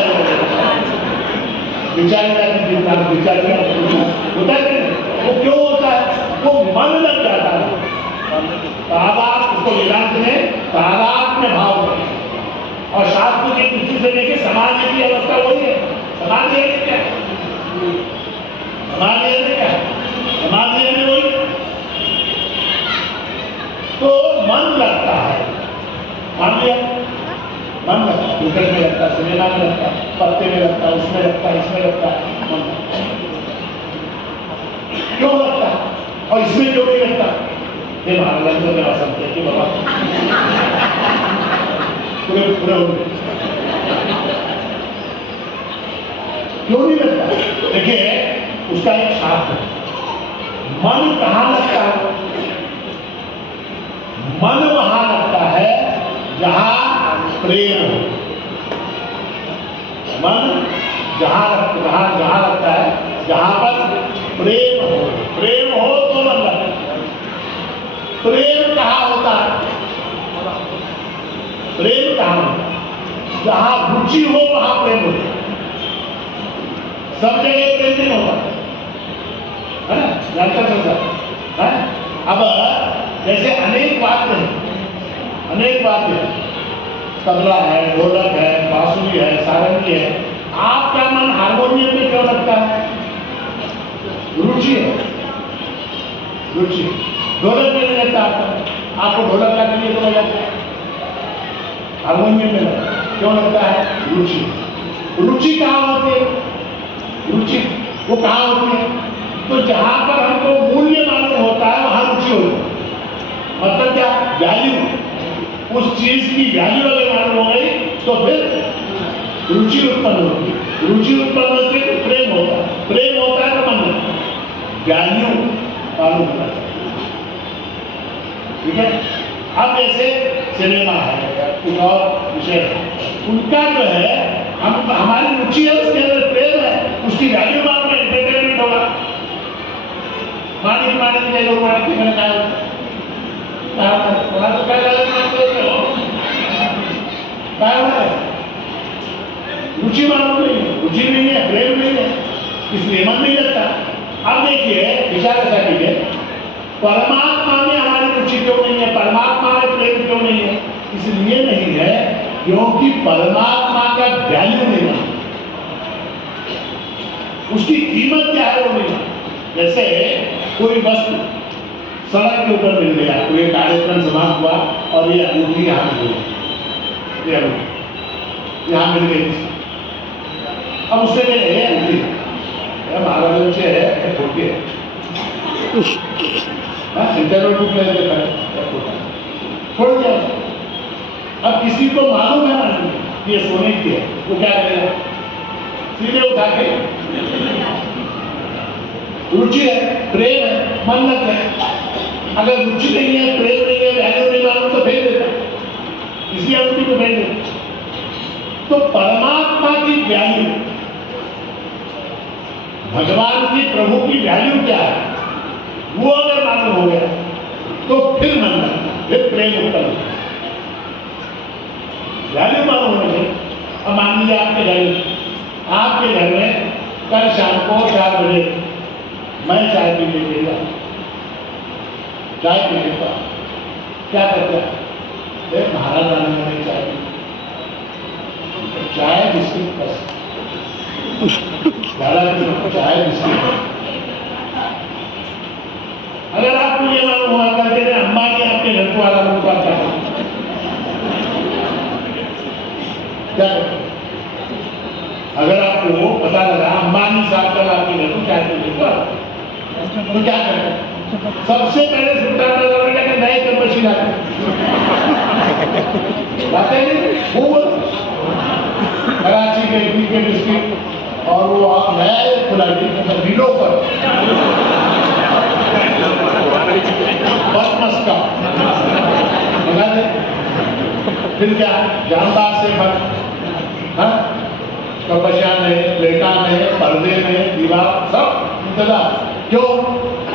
बेचारी बेचारी होता है, वो क्यों होता है? वो मन लग जाता है। तादाद, उसको वेदांत में तादाद में भाव है। और शास्त्र की दृष्टि से देखिए, समाज की अवस्था वही है। समाज क्या है? समाज क्या है? समाज में वही, तो मन लगता है। मान लिया, मन लगता है, क्रिकेट में लगता है, सिनेमा में लगता है, पत्ते में लगता है, उसमें लगता है, इसमें लगता है, मन लगता है। क्यों लगता है और इसमें क्यों नहीं लगता? ये महाराज को बता सकते हैं कि बाबा पूरे पूरे क्यों नहीं लगता? देखिए, उसका एक शास्त्र है। मन कहाँ लगता है? मन वहां लगता है जहां प्रेम हो। मन जहां लगता है जहां पर प्रेम हो। प्रेम हो तो मन लगता है। प्रेम कहाँ होता है? प्रेम कहाँ होता है? जहां रुचि हो वहां प्रेम होता है। सब जगह प्रेम नहीं होता है ना, जानते हैं। अब जैसे अनेक वाक्य हैं, अनेक बातें हैं, तबला है, ढोलक है, बांसुरी है, सारंगी है। आपका मन हारमोनियम में क्यों लगता है? रुचि है, रुचि। ढोलक में नहीं लगता आपका, आपको ढोलक का नहीं तो लगता है, हारमोनियम में लगता है। क्यों लगता है? रुचि। रुचि कहाँ होती है? रुचि वो कहाँ होती है? तो जहां पर हमको मूल्य मालूम होता है वहां रुचि होती है। मतलब क्या? वैल्यू। उस चीज की वैल्यू अगर मालूम हो गई तो फिर रुचि उत्पन्न होती है। रुचि उत्पन्न होती है तो प्रेम होता है, प्रेम होता है तो मन लगता है। वैल्यू मालूम होना चाहिए, ठीक है। अब जैसे सिनेमा है या कुछ और विषय है, उनका जो है हम हमारी रुचि है, उसके अंदर प्रेम है, उसकी वैल्यू मालूम है, एंटरटेनमेंट होगा। मानिक मानिक जय गुरु मानिक मैंने कहा तो क्या रुचि मालूम नहीं है, रुचि नहीं है, प्रेम नहीं है, इसलिए मन नहीं लगता। अब देखिए विचार ऐसा कीजिए, परमात्मा में हमारी रुचि क्यों नहीं है, परमात्मा में प्रेम क्यों नहीं है? इसलिए नहीं है क्योंकि परमात्मा का वैल्यू नहीं है, उसकी कीमत क्या है वो नहीं है। जैसे कोई वस्तु सड़क के ऊपर मिल गया, कोई कार्यक्रम समाप्त हुआ और ये अंगूठी यहाँ मिल गई, ये अंगूठी यहाँ मिल गई। अब उससे ये अंगूठी महाराज से है छोटी है, इंटरव्यू छोड़ दिया। अब किसी को मालूम है ना कि ये सोने की है, वो क्या करेगा? सीधे उठा के, रुचि है, प्रेम है, मन लग गया। अगर रुचि नहीं है, प्रेम नहीं है, वैल्यू नहीं मालूम तो फेंक देता, इसी अंगूठी को फेंक देता। तो परमात्मा की वैल्यू, भगवान की, प्रभु की वैल्यू क्या है, वो अगर मालूम हो गया तो फिर मन लगता, फिर प्रेम उत्पन्न होता है। वैल्यू मालूम होने से, अब मान लीजिए आपके घर में कल शाम को 4 बजे मैं चाय पी लेगा, चाय पी लेता, क्या करता है? महाराज आने में चाय पी, चाय बिस्किट बस, चाय बिस्किट। अगर आपको ये मालूम हुआ करके अंबानी आपके घर को आला रूप आता है, क्या करते? अगर आपको पता लगा अंबानी साहब कल आपके घर को क्या तो क्या करते? सबसे पहले नए कम मशीन आते कराची के डिस्ट्रिक्ट और वो आप नया खुला नीलोफर बदमस्त का बना दे। फिर क्या? जानदार से भर, कपशिया में, प्लेटा में, पर्दे में, दीवार सब इंतजार। क्यों?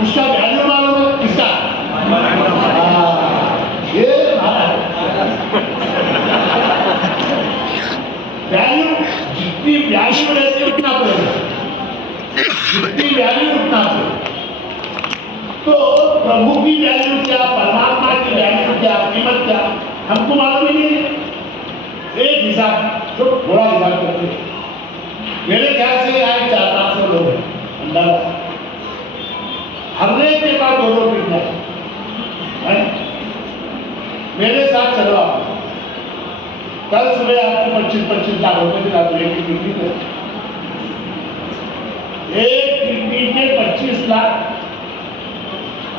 उसका वैल्यू मालूम है, किसका? ये वैल्यू, जितनी वैल्यू रहती है उतना प्रेम, जितनी वैल्यू उतना प्रेम। तो प्रभु की वैल्यू क्या, परमात्मा की वैल्यू क्या, कीमत क्या, हमको मालूम ही नहीं है। एक हिसाब जो थोड़ा हिसाब करते हैं, मेरे ख्याल से आए 400-500 लोग हैं अंदर, हर एक के पास 2-2 पीढ़ियां है। मेरे साथ चलो आप, कल सुबह आपको 25-25 लाख रुपए दिला दो एक किडनी पे, एक किडनी के 25 लाख,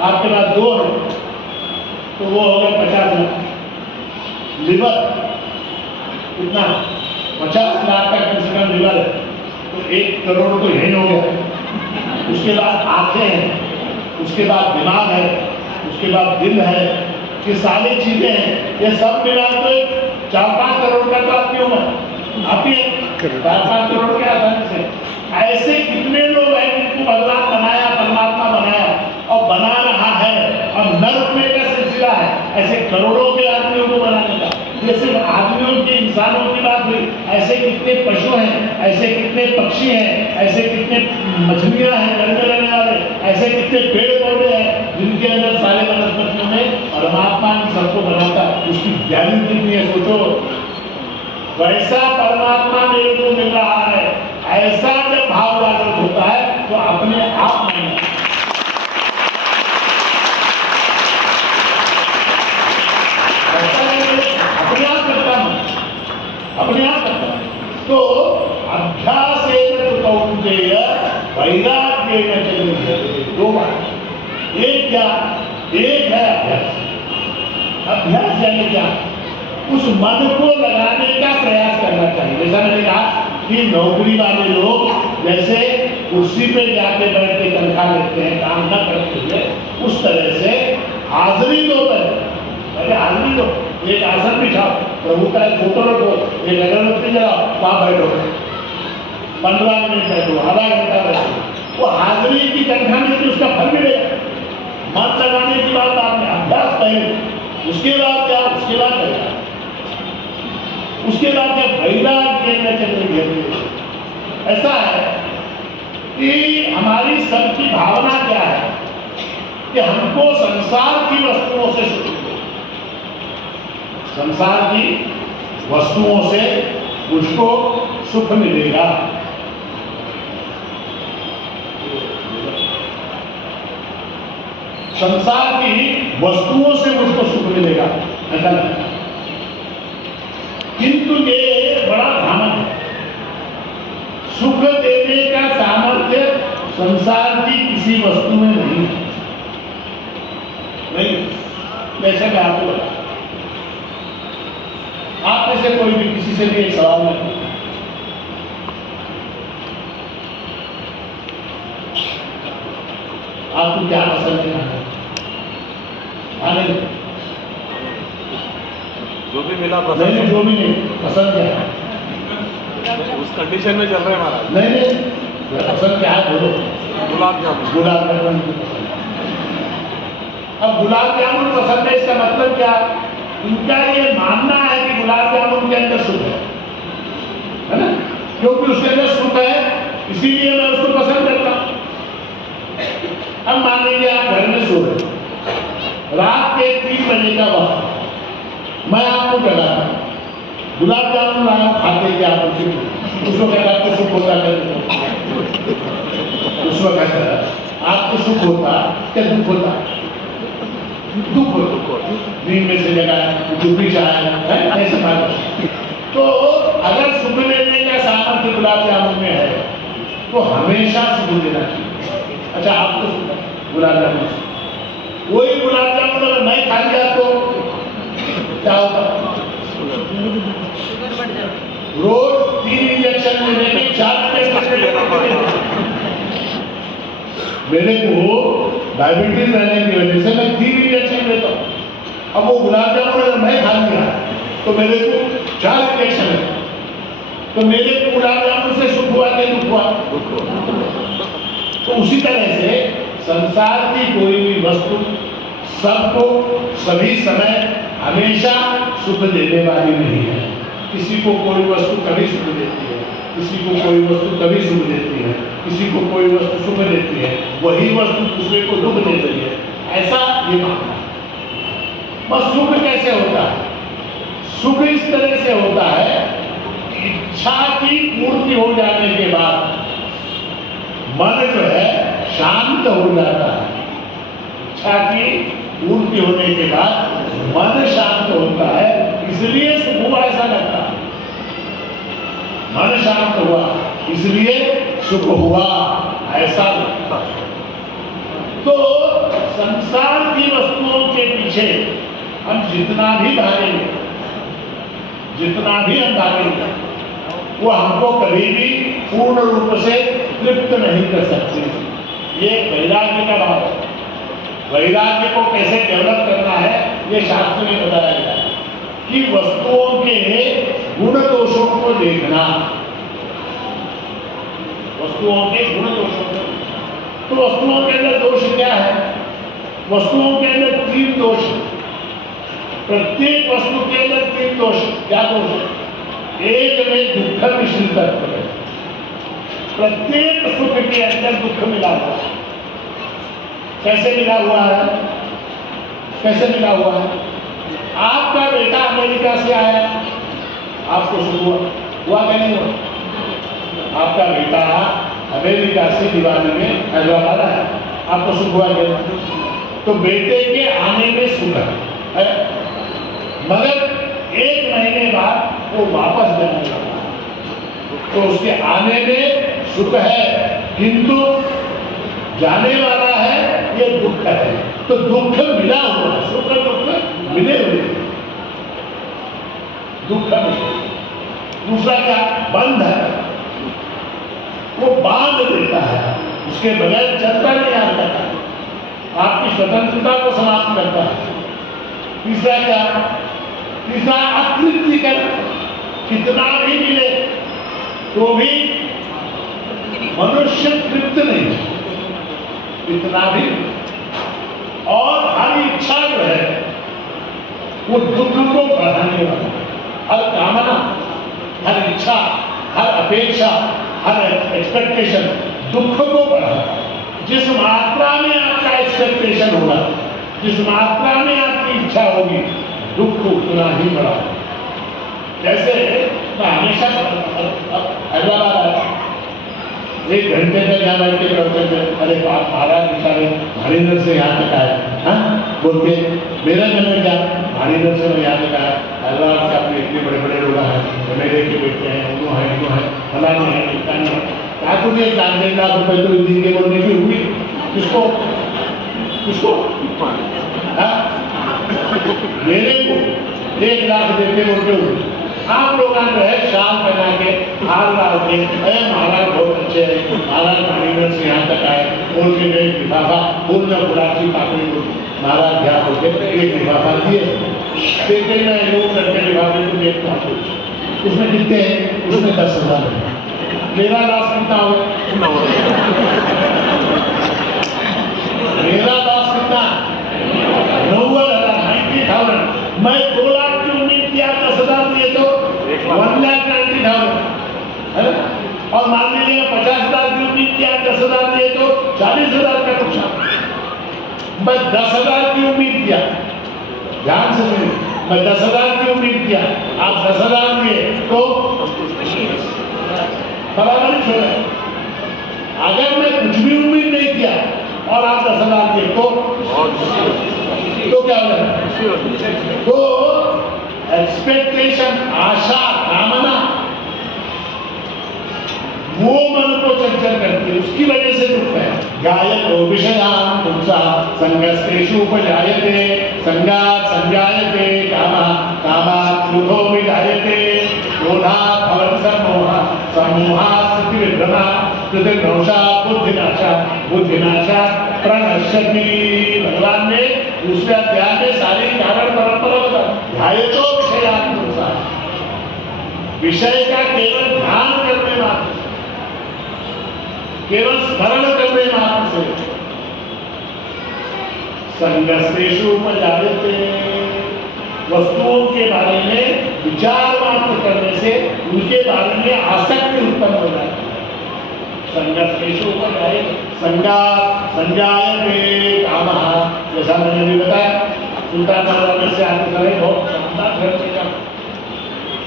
आपके पास 2 है तो वो हो गए 50 लाख। लिवर कितना? 50 लाख का कम से कम लिवर है तो 1 करोड़ तो यही हो गया। उसके बाद आंखें हैं, उसके बाद दिमाग है, उसके बाद दिल है, ये सारी चीजें हैं, ये सब मिला तो 4-5 करोड़ का तो आपकी उम्र आती है, 4-5 करोड़ के आसानी से। ऐसे कितने लोग हैं जिनको भगवान बनाया, परमात्मा बनाया और बना रहा है और न रुकने का सिलसिला है, ऐसे करोड़ों के आदमियों को बनाने का। ये सिर्फ आदमियों की, इंसानों की बात हुई, ऐसे कितने पशु हैं, ऐसे कितने पक्षी हैं, ऐसे कितने मछलियां हैं जल में रहने वाले, ऐसे कितने पेड़ पौधे हैं जिनके अंदर सारे वनस्पतियों में परमात्मा इन सबको बनाता है। उसकी वैल्यू कितनी है सोचो। वैसा परमात्मा मेरे को मिल रहा है, ऐसा जब भाव जागृत होता है तो अपने आप नहीं, अपने आप करता हूं, अपने आप करता हूं। तो अभ्यास कौन्तेय वैराग्येन च निह्यते, दो बात। एक क्या, एक है अभ्यास। अभ्यास यानी क्या, उस मन को लगाने का प्रयास करना चाहिए। जैसा मैंने कहा कि नौकरी वाले लोग जैसे कुर्सी पे जाके बैठ के तनख्वाह लेते हैं काम न करते हुए, उस तरह से हाजिरी दो, पहले हाजिरी दो, एक आसन बिठाओ, प्रभु का एक फोटो रखो, एक अगरबत्ती जलाओ, वहां बैठो, 15 मिनट बैठो, आधा घंटा बैठो, वो हाजिरी की तनख्वाह मिलती, उसका फल मिलेगा। मन लगाने की बात आपने, अभ्यास पहले, उसके बाद क्या, उसके बाद क्या, उसके बाद जब वैराग्य में चले गए। ऐसा है कि हमारी सबकी भावना क्या है कि हमको संसार की वस्तुओं से सुख, संसार की वस्तुओं से मुझको सुख मिलेगा। संसार की वस्तुओं से मुझको सुख मिलेगा, ऐसा लगता है। किंतु ये बड़ा भ्रामक है। सुख देने का सामर्थ्य संसार की किसी वस्तु में नहीं है, नहीं। जैसे मैं आपको बता, आप में से कोई भी किसी से भी एक सवाल नहीं, आपको क्या पसंद है, जो भी मिला पसंद, नहीं जो भी नहीं पसंद क्या है, उस कंडीशन में चल रहे हैं महाराज। नहीं पसंद क्या है बोलो। गुलाब जामुन, गुलाब जामुन पसंद। अब गुलाब जामुन पसंद है, इसका मतलब क्या, उनका ये मानना है कि गुलाब जामुन के अंदर सुख है ना, क्योंकि उसके अंदर सुख है इसीलिए मैं उसको पसंद करता हूं। अब मान लीजिए आप घर में सो रहे, रात के 3 बजे का वक्त, मैं आपको जगा गुलाब जामुन लाया, खाते क्या उस वक्त आपको सुख होता है, उस वक्त आपको सुख होता क्या दुख होता, दुख होता, नींद में से जगा दुख भी चाहे ऐसे बात। तो अगर सुख लेने का सामर्थ्य गुलाब जामुन में है तो हमेशा सुख देना चाहिए। अच्छा आपको सुख गुलाब जामुन, वही गुलाब जामुन अगर मैं खा लिया तो क्या होगा, रोज 3 इंजेक्शन लेने के 4 मेरे को डायबिटीज रहने की वजह से मैं 3 इंजेक्शन लेता हूँ। अब वो गुलाब जामुन अगर मैं खा लिया तो मेरे को 4 इंजेक्शन है, तो मेरे को गुलाब जामुन से सुख हुआ कि दुख हुआ, तो उसी तरह से संसार की कोई भी वस्तु सबको सभी समय हमेशा सुख देने वाली नहीं है। किसी को कोई वस्तु कभी सुख देती है, किसी को कोई वस्तु कभी सुख देती है, किसी को कोई वस्तु सुख देती है, वही वस्तु दूसरे को दुख देती है, ऐसा ये मानना है। बस सुख कैसे होता है, सुख इस तरह से होता है, इच्छा की पूर्ति हो जाने के बाद मन जो है शांत हो जाता है। इच्छा की पूर्ति होने के बाद मन शांत होता है, इसलिए सुख हुआ ऐसा लगता है। मन शांत हुआ इसलिए सुख हुआ ऐसा लगता है। तो संसार की वस्तुओं के पीछे हम जितना भी भागेंगे, जितना भी हम भागेंगे, वो हमको कभी भी पूर्ण रूप से तृप्त नहीं कर सकते। ये वैराग्य का भाव है। वैराग्य को कैसे डेवलप करना है ये शास्त्र में बताया गया है कि वस्तुओं के गुण दोषों को देखना, वस्तुओं के गुण दोषों को। तो वस्तुओं के अंदर दोष क्या है, वस्तुओं के अंदर 3 दोष, प्रत्येक वस्तु के अंदर 3 दोष। क्या दोष है, एक में दुख मिश्रित तत्व है, प्रत्येक सुख के अंदर दुख मिला हुआ है। कैसे मिला हुआ है, कैसे मिला हुआ है, आपका बेटा अमेरिका से आया, आपको सुख हुआ क्या नहीं हुआ? आपका बेटा अमेरिका से दिवाली में हैदराबाद आया, आपको सुख हुआ क्या? तो बेटे के आने में सुख है, मगर 1 महीने बाद वो वापस जाने लगा, तो उसके आने में सुख है, किंतु जाने वाला है ये दुख है। तो दुख मिला हुआ, सुख दुख मिले हुए, दुख मिले। दूसरा क्या? बंध है, वो बांध देता है, उसके बगैर चलता नहीं आता, आपकी स्वतंत्रता को समाप्त करता है। तीसरा क्या? तीसरा अतृप्तिकरण, कितना भी मिले तो भी मनुष्य तृप्त नहीं, इतना भी। और हर इच्छा जो है वो दुख को बढ़ाने वाला, हर कामना, हर इच्छा, हर अपेक्षा, हर एक्सपेक्टेशन दुख को बढ़ाता है। जिस मात्रा में आपका एक्सपेक्टेशन होगा, जिस मात्रा में आपकी इच्छा होगी, दुख उतना ही बढ़ा। जैसे मैं हमेशा हैदराबाद आया, 1 घंटे तक यहाँ बैठ के प्रवचन में, अरे बाप महाराज बेचारे भारीनगर से यहाँ तक आए, हाँ बोलते मेरा जन्म क्या, भारीनगर से मैं यहाँ तक आया, हैदराबाद से अपने इतने बड़े बड़े लोग हैं, मेरे के बेटे हैं, उनको है, फलाने हैं, इतना है, क्या तुझे 1 लाख रुपए तो दिन के बोलने की होगी? किसको किसको? हाँ मेरे को 1 लाख देते बोलते हुए, आप लोग जो है शाल पहना के, हार डाल के, अरे महाराज बहुत अच्छे हैं, महाराज भारीनगर से यहाँ तक आए, बोल के गए लिफाफा, फूल में गुलाबी पाकड़ी को महाराज क्या बोलते, एक लिफाफा दिए, देखते मैं लोग करके लिफाफे को देखता हूँ, उसमें कितने हैं? उसमें 10,000 है। मेरा लाश कितना हो? मेरा लाश कितना? 90,000, 90,000। मैं 2 लाख की उम्मीद किया, 10,000 दिए तो 1,90,000 है। और मान लीजिए 50,000 की उम्मीद किया, 10,000 दिए तो 40,000 का नुकसान। मैं 10,000 की उम्मीद किया, ध्यान से सुनिए, मैं 10,000 की उम्मीद किया, आप 10,000 दिए तो बराबर ही छोड़ा। अगर मैं कुछ भी उम्मीद नहीं किया और आप 10,000 दिए तो क्या होगा? तो एक्सपेक्टेशन, आशा, कामना, वो मन को चंचल करती है, उसकी वजह से दुख है। गायतो विषयान् पुंसः संगस्तेषु उपजायते, संगात् संजायते कामः, कामात् क्रोधो विजायते, क्रोधात् भवति सम्मोहः, सम्मोहात् स्मृतिविभ्रमः, स्मृतिभ्रंशात् बुद्धिनाशात्, बुद्धिनाशात् प्रणश्यति। भगवान ने दूसरे अध्याय में सारी कारण परंपरा बता, ध्यायतो विषयान् पुंसः, विषय का केवल ध्यान करने मात्र, केवल स्मरण करने मात्र से संगस्तेषु उपजायते, वस्तुओं के बारे में विचार मात्र करने से उनके बारे में आसक्ति उत्पन्न हो जाती है। संगस्तेषु उपजायते, संगात् संजायते कामः, जैसा मैंने भी बताया, सुल्तान बाजार से आते समय बहुत शानदार घर से का,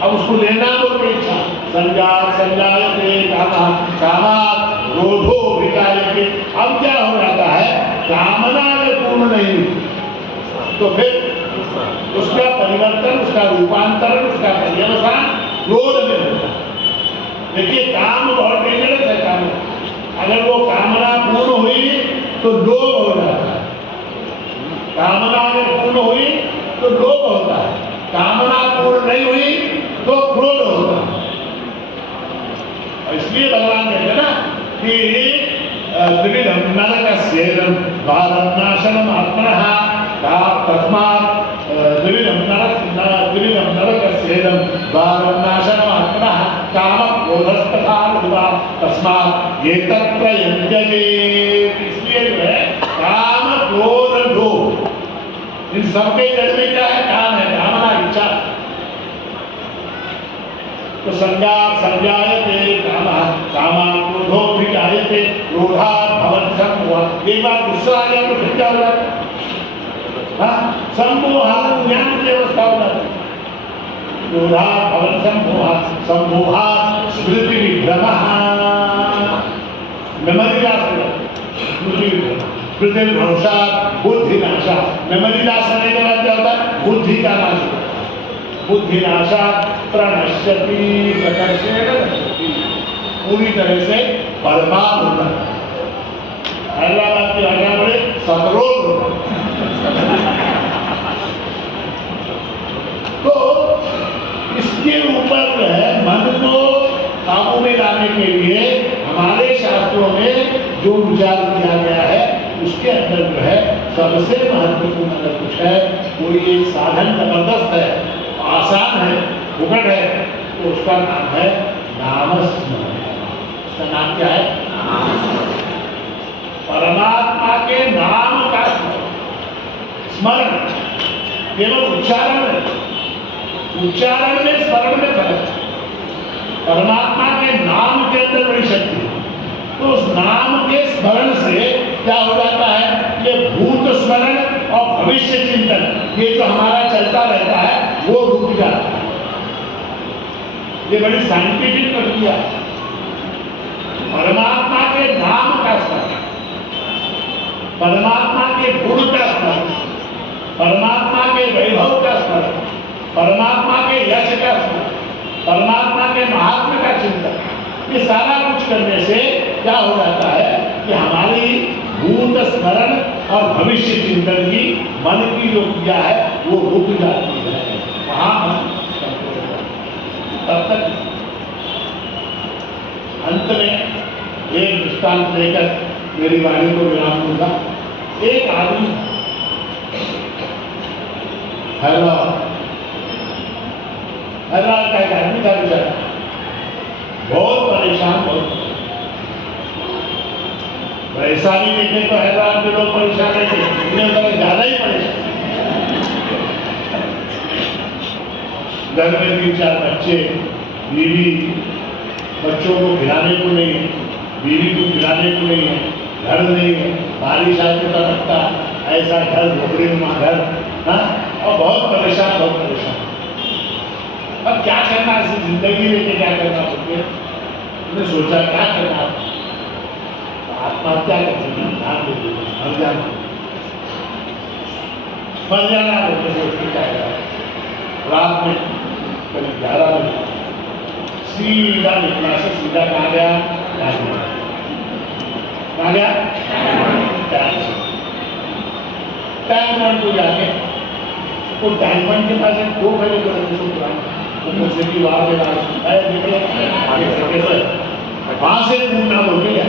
अब उसको लेना बोलते इच्छा, संजात संजायते कामः, कामात् क्रोधो विजायते। अब क्या हो जाता है, कामना में पूर्ण नहीं हुई तो फिर उसका परिवर्तन, उसका रूपांतरण, उसका पर्यवसान क्रोध में होता है। देखिए काम बहुत डेंजरस है। काम अगर वो कामना पूर्ण हुई तो लोभ हो जाता है, कामना अगर पूर्ण हुई तो लोभ होता है, कामना पूर्ण नहीं हुई तो क्रोध होता है। इसलिए भगवान कहते हैं ना कि त्रिविधं नरकस्येदं द्वारनाशनम् आत्मनः, तस्मात् त्रिविधं नरकस्येदं द्वारनाशनम् आत्मनः, कामक्रोधस्तथा लोभः, तस्मात् एतत्त्रयं त्यजेत्। इसलिए जो है काम क्रोध लोभ, इन सबके जड़ में क्या है? काम है, कामना, इच्छा। तो संगात् संजायते कामः, कामात् क्रोधो विजायते, क्रोधात् भवति सम्मोहः। एक बार गुस्सा आ गया तो फिर क्या हो जाता है? हाँ, सम्मोहः ज्ञान की अवस्था हो जाती है। क्रोधा भवन सम्मोहा स्मृति विभ्रमः, मेमोरी लॉस हो स्मृति विभ्रम, स्मृति भ्रंशा, बुद्धि नाशा। मेमोरी लॉस होने के बाद क्या होता है? बुद्धि का नाश होता है। बुद्धि नाशा प्रणश्यति प्रकर्षेण नश्यति, पूरी तरह से बर्बाद होता है। हैदराबाद की भाषा में सतरोल होता है। तो इसके ऊपर जो है मन को काबू में लाने के लिए हमारे शास्त्रों में जो विचार किया गया है उसके अंदर जो है सबसे महत्वपूर्ण अगर कुछ है वो ये साधन जबरदस्त है, आसान है, फुकट है, तो उसका नाम है नामस्मरण। उसका नाम क्या है? परमात्मा के नाम का स्मरण। केवल उच्चारण में, उच्चारण में स्मरण में फर्क है। परमात्मा के नाम के अंदर बड़ी शक्ति है। तो उस नाम के स्मरण से क्या हो जाता है? ये भूत स्मरण और भविष्य चिंतन, ये जो हमारा चलता रहता है वो रुक जाता है। ये बड़ी साइंटिफिक प्रक्रिया है। परमात्मा के नाम का स्मरण, परमात्मा के गुण का स्मरण, परमात्मा के वैभव का स्मरण, परमात्मा के यश का स्मरण, परमात्मा के महात्म्य का चिंतन, ये सारा कुछ करने से क्या हो जाता है कि हमारी भूत स्मरण और भविष्य चिंतन की मन की जो क्रिया है वो रुक जाती है। वहां हम तब तक अंत में एक दृष्टांत लेकर मेरी वाणी को विराम दूंगा। एक आदमी हैदराबाद का एक आदमी था, बेचारा बहुत परेशान, बहुत परेशानी देखे तो हैदराबाद के लोग परेशान रहते, इन्हें तो ज्यादा ही परेशान। घर में 3-4 बच्चे, बीवी, बच्चों को खिलाने को नहीं है, बीवी को खिलाने को नहीं है, घर नहीं है, बारिश आने का लगता ऐसा घर, झोपड़ीनुमा घर, हाँ, और बहुत परेशान, बहुत परेशान। अब क्या करना है जिंदगी में, क्या करना होते? उन्हें सोचा क्या करना, आत्महत्या कर सकते, ध्यान दे दीजिए, मर जाना, मर जाना बोलते सोचते क्या करा। रात में करीब 11 बजे सीधा निकला, से सीधा कहाँ गया? कहाँ गया? डायमंड को जाके, वो डायमंड के पास एक 2 घंटे ऊपर से की बाहर निकले, वहां से कूदना बोल के गया,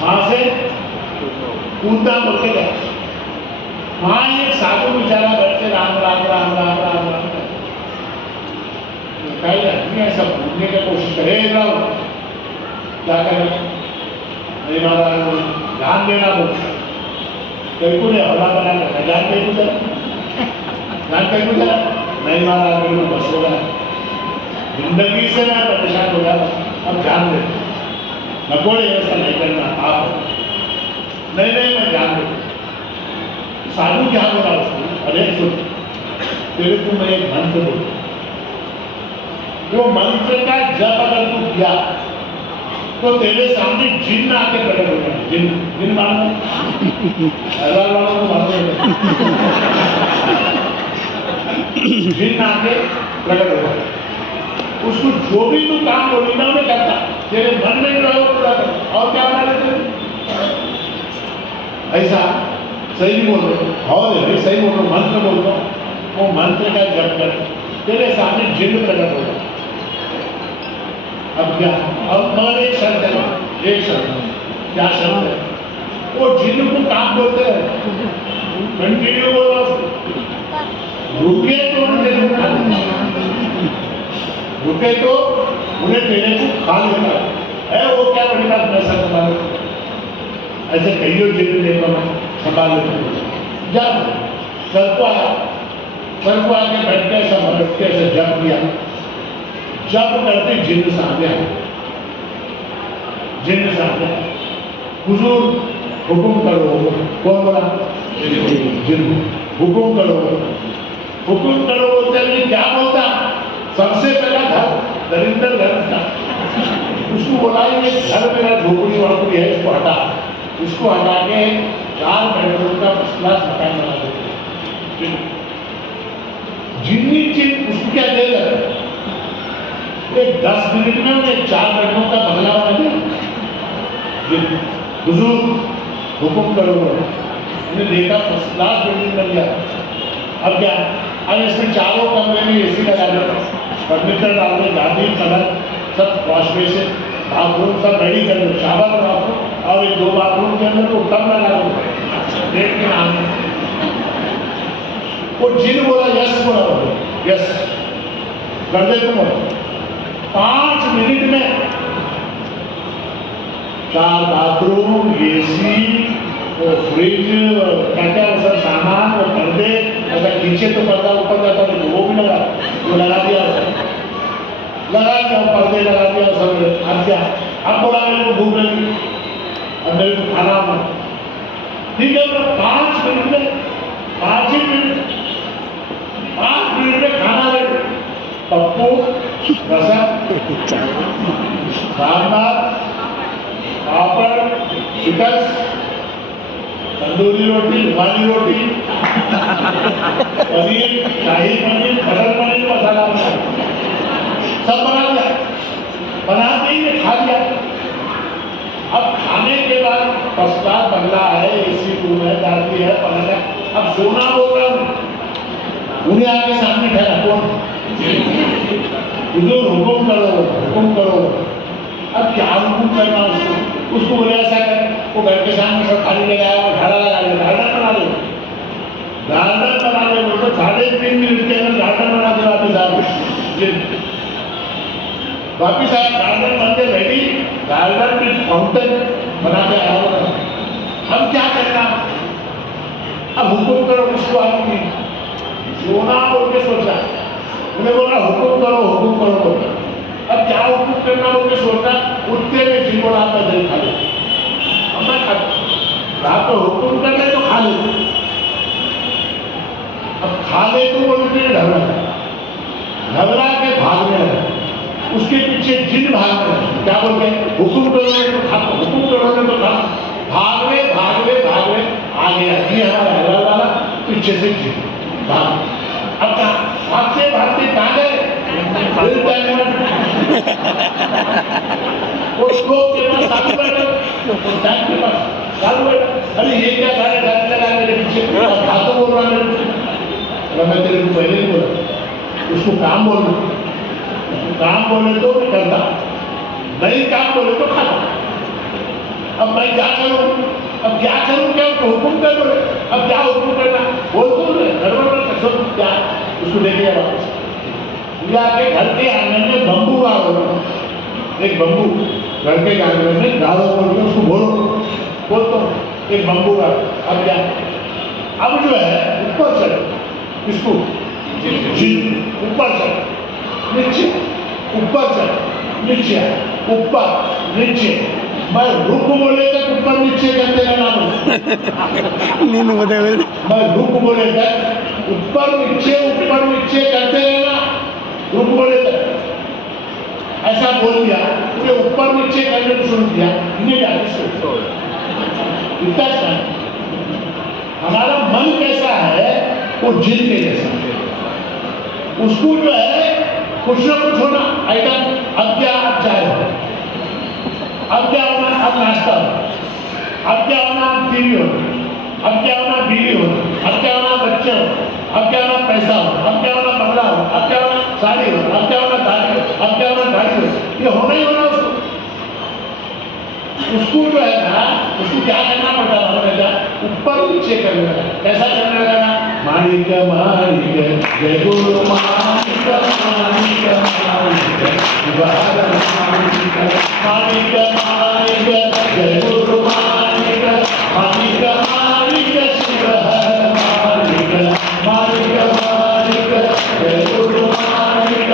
वहां से कूदना बोल के गया। वहां एक साधु बेचारा बैठे राम राम राम राम राम राम कई आदमी ऐसा कूदने की कोशिश करे, क्या करें? नहीं महाराज ध्यान देना बोलता, कई को हवा बना कर ध्यान कहीं गुजरा, ध्यान कहीं गुजरा, नहीं महाराज बिल्कुल बस हो गया, जिंदगी से मैं परेशान हो गया, अब ध्यान दे, नकोड़े ऐसा नहीं करना आप, नहीं नहीं मैं ध्यान दे। साधु क्या बोला उसको? अरे सुन, तेरे को मैं एक मंत्र बोल, वो मंत्र का जप अगर तू किया तो तेरे सामने जिन्न आके प्रकट हो गया। जिन्न मानो हजार वालों को मानो, जिन्न आके प्रकट हो गया। उसको जो भी तू काम बोली ना उन्हें करता, तेरे मन में जो है वो पूरा कर, और क्या बना लेते? ऐसा सही बोल रहे, और भाई सही बोल रहे, मंत्र बोल रहा, वो मंत्र का जप कर, तेरे सामने जिन्न प्रकट होगा। अब क्या? अब मगर एक शर्त है, एक शर्त है, क्या शर्त है? वो जिन्न को काम बोलते हैं, कंटिन्यू बोल रहा, रुके तो रुके तो उन्हें तेरे को खा लेता है। वो क्या बड़ी बात, मैं सब संभाल ऐसे कईयों जिन्न देखो मैं संभाल लेते। जब सर को आके बैठ के ऐसा मदद के ऐसे जप किया, जब करते जिन्न सामने आए, जिन्न सामने आए, हुजूर हुकुम करो। कौन बोला? जिन्न। हुकुम करो। हुकुम करो बोलते हैं, क्या बोलता? सबसे पहला घर दरिंदर घर था, उसको बोला ये घर मेरा झोपड़ी वोपड़ी है, इसको हटा, इसको हटा के 4 बेडरूम का फर्स्ट क्लास मकान बना देते। जितनी चीज उसको क्या देगा, एक 10 मिनट में उन्हें 4 बेडरूम का बंगला बना दिया। बुजुर्ग हुकुम करो, उन्हें देखा फर्स्ट क्लास बिल्डिंग बन गया। अब क्या, अब इसमें चारों कमरे में एसी लगा दो, फर्नीचर डाल दो, गादी पलंग सब, वॉश बेसिन बाथरूम सब रेडी कर दो, शावर बाथरूम और एक 2 बाथरूम के अंदर वो टब लगा दो रेट के नाम में। वो जिन बोला यस, बोला यस कर दे तुम। 5 मिनट में 4 बाथरूम, एसी, वो फ्रिज, क्या क्या सब सामान, वो पर्दे, अगर नीचे तो पर्दा ऊपर जाता है वो भी लगा, वो लगा दिया, पर्दे लगा दिया सब। अब क्या, अब बोला मेरे को भूख लगी, अब मेरे को खाना होना, ठीक है। 5 मिनट में, 5 ही मिनट, 5 मिनट में खाना रेडी। पप्पू, रसम, सांभर, पापड़, चिकन, तंदूरी रोटी, रुमाली रोटी, पनीर, शाही पनीर, बटर पनीर, मसाला पनीर, सब बना दिया। बनाते ही खा लिया। अब खाने के बाद फर्स्ट क्लास बंगला है, एसी रूम है, दादी है, पलंग है, अब सोना बोल रहा हूँ, उन्हें आगे सामने ठहरा कौन? हुकुम करो, हुकुम करो। अब क्या हुकुम करना उसको बोले ऐसा कर, वो घर के सामने सब खाली लगाया, वो झाड़ा लगा ले, गार्डन बना ले, गार्डन बना ले, वो तो 3.5 मिनट के अंदर गार्डन बना दे। वापिस आया, गार्डन बन के रेडी, गार्डन में फाउंटेन बना के आया होगा। अब क्या करना, अब हुकुम करो उसको आदमी सोना बोल के सोचा, उन्हें बोला हुकुम करो, हुकुम करो बोला। अब क्या हुकुम करना बोल के सोचा, उठते में जिनको रात में दे खा ले, रात को हुकुम कर ले तो खा ले, अब खा ले तो बोलते घबरा के भागने लगा, उसके पीछे जिन भागने, क्या बोलते हैं, हुकुम करोगे तो खा, हुकुम करोगे तो खा, भागवे भागवे भागवे आ गया ये हमारा हलाल वाला, पीछे से जिन भाग। अब भागते भागते कहाँ गए, वो स्टोव के पास चालू बैठे, टैंक के पास चालू बैठा, अरे ये क्या गाड़ी गाड़ी लगा मेरे पीछे, भागो बोल रहा है, मैं तेरे को पहले ही बोला उसको काम बोल, काम बोले तो मैं करता, नहीं काम बोले तो खाता। अब मैं क्या करूं, अब क्या करूं, क्या हुकुम कर बोले, अब क्या हुकुम करना बोल तो गड़बड़ क्या, उसको लेके वापस आके घर के आंगन में बम्बू गाड़ो, एक बम्बू घर के आंगन में गाड़ो बोल के उसको बोलो, बोल तो एक बम्बू गाड़ो। अब क्या, अब जो है ऊपर चढ़, किसको, ऊपर चढ़, नीचे, ऊपर चढ़, नीचे, ऊपर नीचे, मैं रुक बोले तक ऊपर नीचे करते रहना, मैं रुक बोले तक ऊपर नीचे करते रहना, रुक बोले तक ऐसा बोल दिया, पूरे ऊपर नीचे करने को शुरू किया, इन्हें जाके सो इतना हमारा मन कैसा है वो जिन के जैसा, उसको जो है कुछ ना कुछ होना आइटम, अब क्या, अब चाय हो, अब क्या होना, अब नाश्ता हो, अब क्या होना, अब टीवी हो, अब क्या होना, बीवी हो, अब क्या होना, बच्चे हो, अब क्या होना, पैसा हो, अब क्या होना, बंगला हो, अब क्या होना, साड़ी हो, अब क्या होना, गाड़ी हो, अब क्या होना, गाड़ी हो, ये होना ही होना उसको जो है ना, उसको क्या करना पड़ता है, ऊपर नीचे करने लगा। कैसा करने लगा, मालिक मालिक जय गुरु मालिक मालिक मालिक मालिक जय गुरु मालिक मालिक मालिक शिव हर मालिक मालिक मालिक जय गुरु मालिक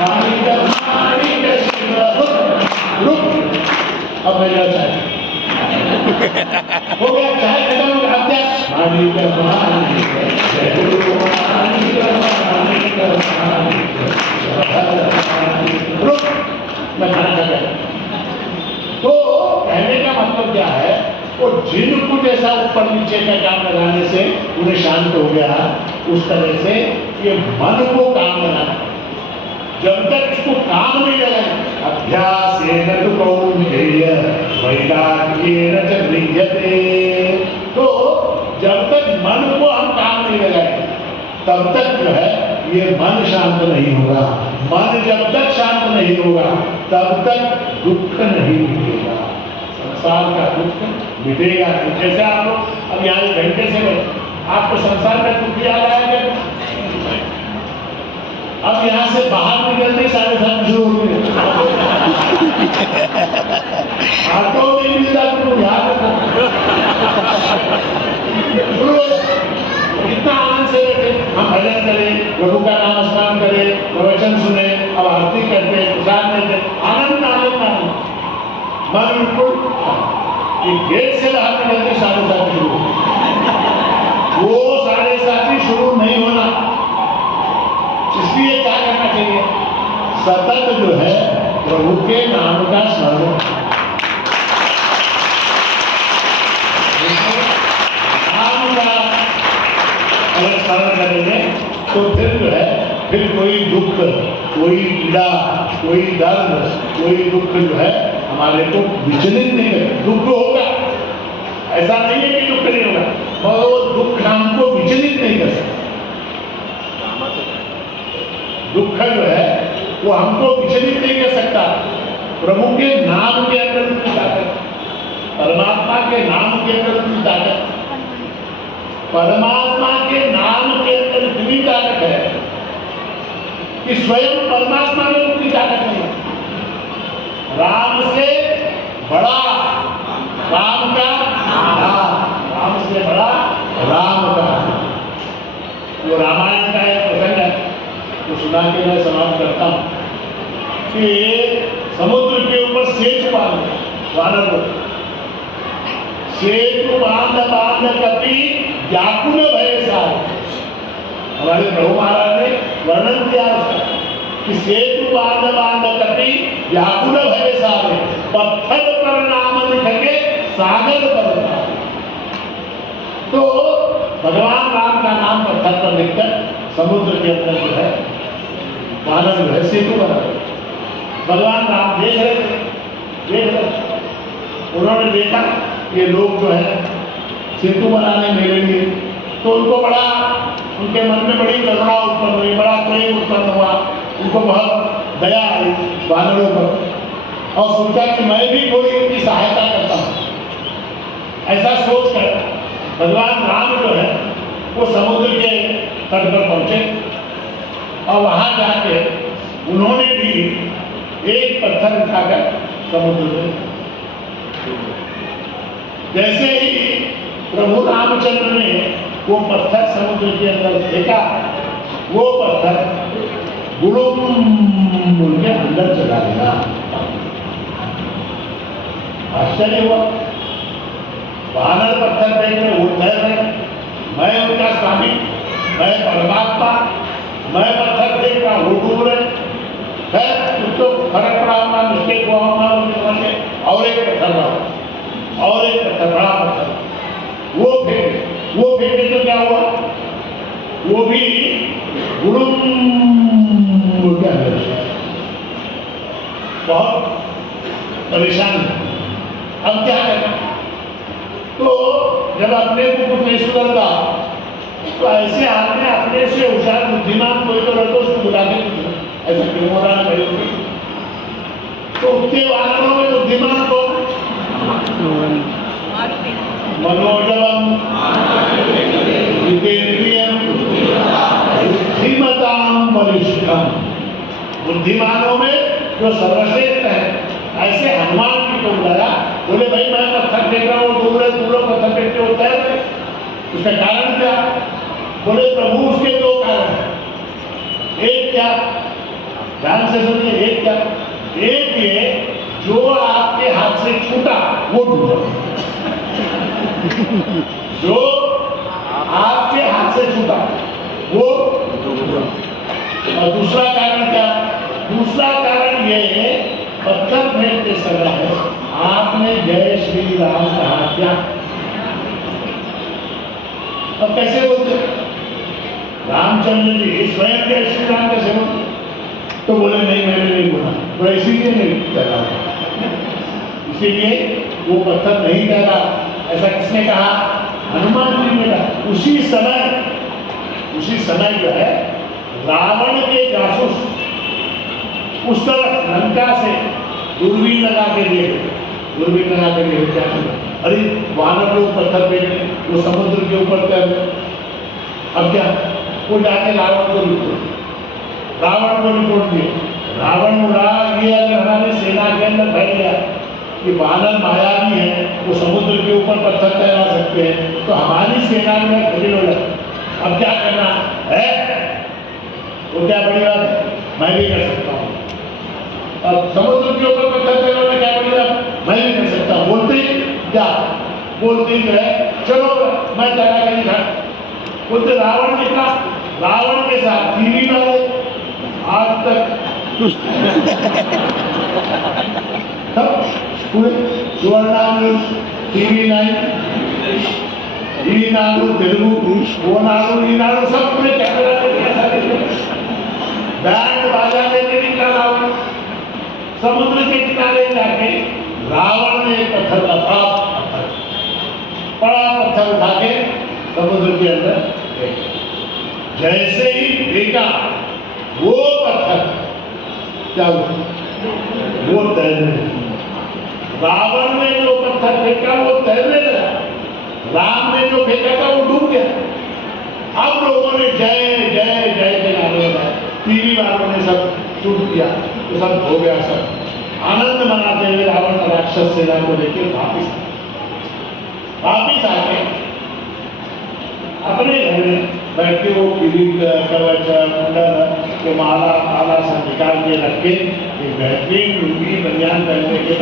मालिक मालिक शिव। रुक, अब मैं चाय हो गया, चाय खत्म हो गया, अब क्या, मालिक मालिक जय गुरु मालिक वो जिनको जैसा ऊपर नीचे का काम लगाने से उन्हें शांत हो गया, उस तरह से ये मन को काम लगाना, जब तक इसको काम नहीं लगाए, अभ्यासेन तु कौन्तेय वैराग्येन च गृह्यते, तो जब तक मन को हम काम नहीं लगाए तब तक जो है ये मन शांत नहीं होगा। मन जब तक शांत नहीं होगा तब तक दुख नहीं मिटेगा, संसार का दुख मिटेगा नहीं। जैसे आप लोग अब यहाँ घंटे से आपको संसार का दुख याद आया क्या? अब यहाँ से बाहर निकलते 7:30 शुरू हो गए, ऑटो नहीं मिलता तो याद रखो, कितना आनंद से बैठे, हम भजन करें, प्रभु का नाम स्मरण करें, प्रवचन सुने, अब आरती करते, प्रसाद लेते, आनंद आनंद आनंद, मन बिल्कुल गेट से बाहर निकलते 7:30 शुरू, वो 7:30 शुरू नहीं होना। इसलिए क्या करना चाहिए? सतत जो है प्रभु के नाम का स्मरण, नाम का अगर स्मरण करेंगे तो फिर जो है फिर कोई दुख, कोई पीड़ा, कोई दर्द, कोई दुख जो है हमारे को विचलित नहीं करे। दुख होगा, ऐसा नहीं है कि दुख नहीं होगा, और वो दुख हमको विचलित नहीं कर सकता। दुख जो है वो हमको विचलित नहीं कर सकता। प्रभु के नाम के अंदर उनकी ताकत, परमात्मा के नाम के अंदर उनकी ताकत, परमात्मा के नाम के अंदर इतनी ताकत है कि स्वयं परमात्मा में उनकी ताकत नहीं है। राम से बड़ा राम का नाम, राम से बड़ा राम का। जो रामायण का एक प्रसंग है तो सुना के मैं समाप्त करता हूँ कि समुद्र के ऊपर सेतु बांध, सेतु बांध बांध कपि व्याकुल भय सार। हमारे प्रभु महाराज ने वर्णन किया कि सेतु बांध बांध कपि व्याकुल भय सार, पत्थर पर नाम लिख के सागर पर सार। तो भगवान राम का नाम पत्थर पर लिखकर समुद्र के अंदर जो है बानर जो है सेतु बना। भगवान राम देख रहे थे, उन्होंने देखा ये लोग जो है सेतु बनाने मेरे लिए, तो उनको बड़ा, उनके मन में बड़ी करुणा उत्पन्न हुई, बड़ा प्रेम उत्पन्न हुआ, उनको बहुत दया आई बानरों पर, और सोचा कि मैं भी थोड़ी उनकी सहायता करता हूँ। ऐसा सोचकर भगवान राम जो है वो समुद्र के तट पर पहुंचे और वहां जाके उन्होंने भी एक पत्थर उठाकर समुद्र में, जैसे ही प्रभु रामचंद्र ने वो पत्थर समुद्र के अंदर फेंका, वो पत्थर गुड़ुम उनके अंदर चला गया। आश्चर्य हुआ, वानर पत्थर फेंक रहे, वो तैर रहे, मैं उनका स्वामी, मैं परमात्मा, मैं पत्थर फेंक रहा, वो डूब रहे है, उसको फर्क पड़ा होगा, मिस्टेक हुआ होगा उनके समझ में, और एक पत्थर बड़ा, और एक पत्थर, बड़ा पत्थर वो फेंके तो क्या हुआ, वो भी गुड़ुम उनके अंदर, बहुत परेशान है। अब क्या करना? तो जब अपने को कुछ नहीं सुधरता तो ऐसे आदमी अपने से होशियार बुद्धिमान कोई तो रहता, उसको बुला के पूछो ऐसा क्यों हो रहा है। तो उतने वानरों में बुद्धिमान कौन? मनोजवम जितेंद्रियम बुद्धिमताम वरिष्ठम, बुद्धिमानों में जो सर्वश्रेष्ठ है, ऐसे हनुमान जी को बुलाया, बोले भाई मैं पत्थर फेंक रहा हूँ, डूब रहे, दूर पत्थर फेंकते होता है, उसका कारण क्या? बोले प्रभु उसके दो कारण हैं। एक क्या? ध्यान से सुनिए, एक क्या? एक ये जो आपके हाथ से छूटा वो डूबा, जो आपके हाथ से छूटा वो डूबा। और दूसरा कारण क्या? दूसरा कारण ये है पत्थर फेंकते समय आपने जय श्री राम कहा क्या? अब कैसे बोलते? रामचंद्र जी स्वयं जय श्री राम कैसे बोलते? तो बोले नहीं मैंने नहीं बोला, तो इसीलिए नहीं तैरा, इसीलिए वो पत्थर नहीं तैरा। ऐसा किसने कहा? हनुमान जी ने कहा। उसी समय जो है रावण के जासूस उस तरफ लंका से दूरबीन लगा के देखे क्या? अरे वानर लोग पत्थर पे वो समुद्र के ऊपर तैर। अब क्या? वो जाके रावण को रिपोर्ट दिए। रावण उड़ा, ये अगर हमारी सेना के अंदर बैठ गया कि वानर मायावी है, वो समुद्र के ऊपर पत्थर तैरा सकते हैं, तो हमारी सेना में खड़ी हो जाए। अब क्या करना है? वो क्या बड़ी बात है? मैं भी कर सकता हूँ। अब समुद्र के ऊपर पत्थर तैराना क्या बड़ी बात? मैं भी कर सकता हूँ। बोलते ही जो है चलो मैं तैरा कर दिखा। बोलते रावण निकला, रावण के साथ टीवी वाले आज तक पूरे सुवर्णा न्यूज, टीवी 9, ఈనాడు తెలుగు, ఓనాడు ఈనాడు सब पूरे कैमरा लेके बैंड बाजा लेके निकला रावण। समुद्र के किनारे जाके रावण ने एक पत्थर का बड़ा पत्थर उठा के समुद्र के अंदर फेंका। जैसे ही फेंका वो पत्थर क्या हुआ? वो तैरने लगा। रावण ने जो पत्थर फेंका वो तैरने लगा, राम ने जो फेंका था वो डूब गया। अब लोगों ने जय जय जय के नारे लगाए, टीवी वालों ने सब चुप किया, तो सब हो गया। सब आनंद मनाते हुए रावण राक्षस सेना को लेकर वापिस आके अपने घर में बैठ के वो किरीट कवच कुंडल को माला सब निकाल के रख के एक बेहतरीन लुंगी बनियान पहनने के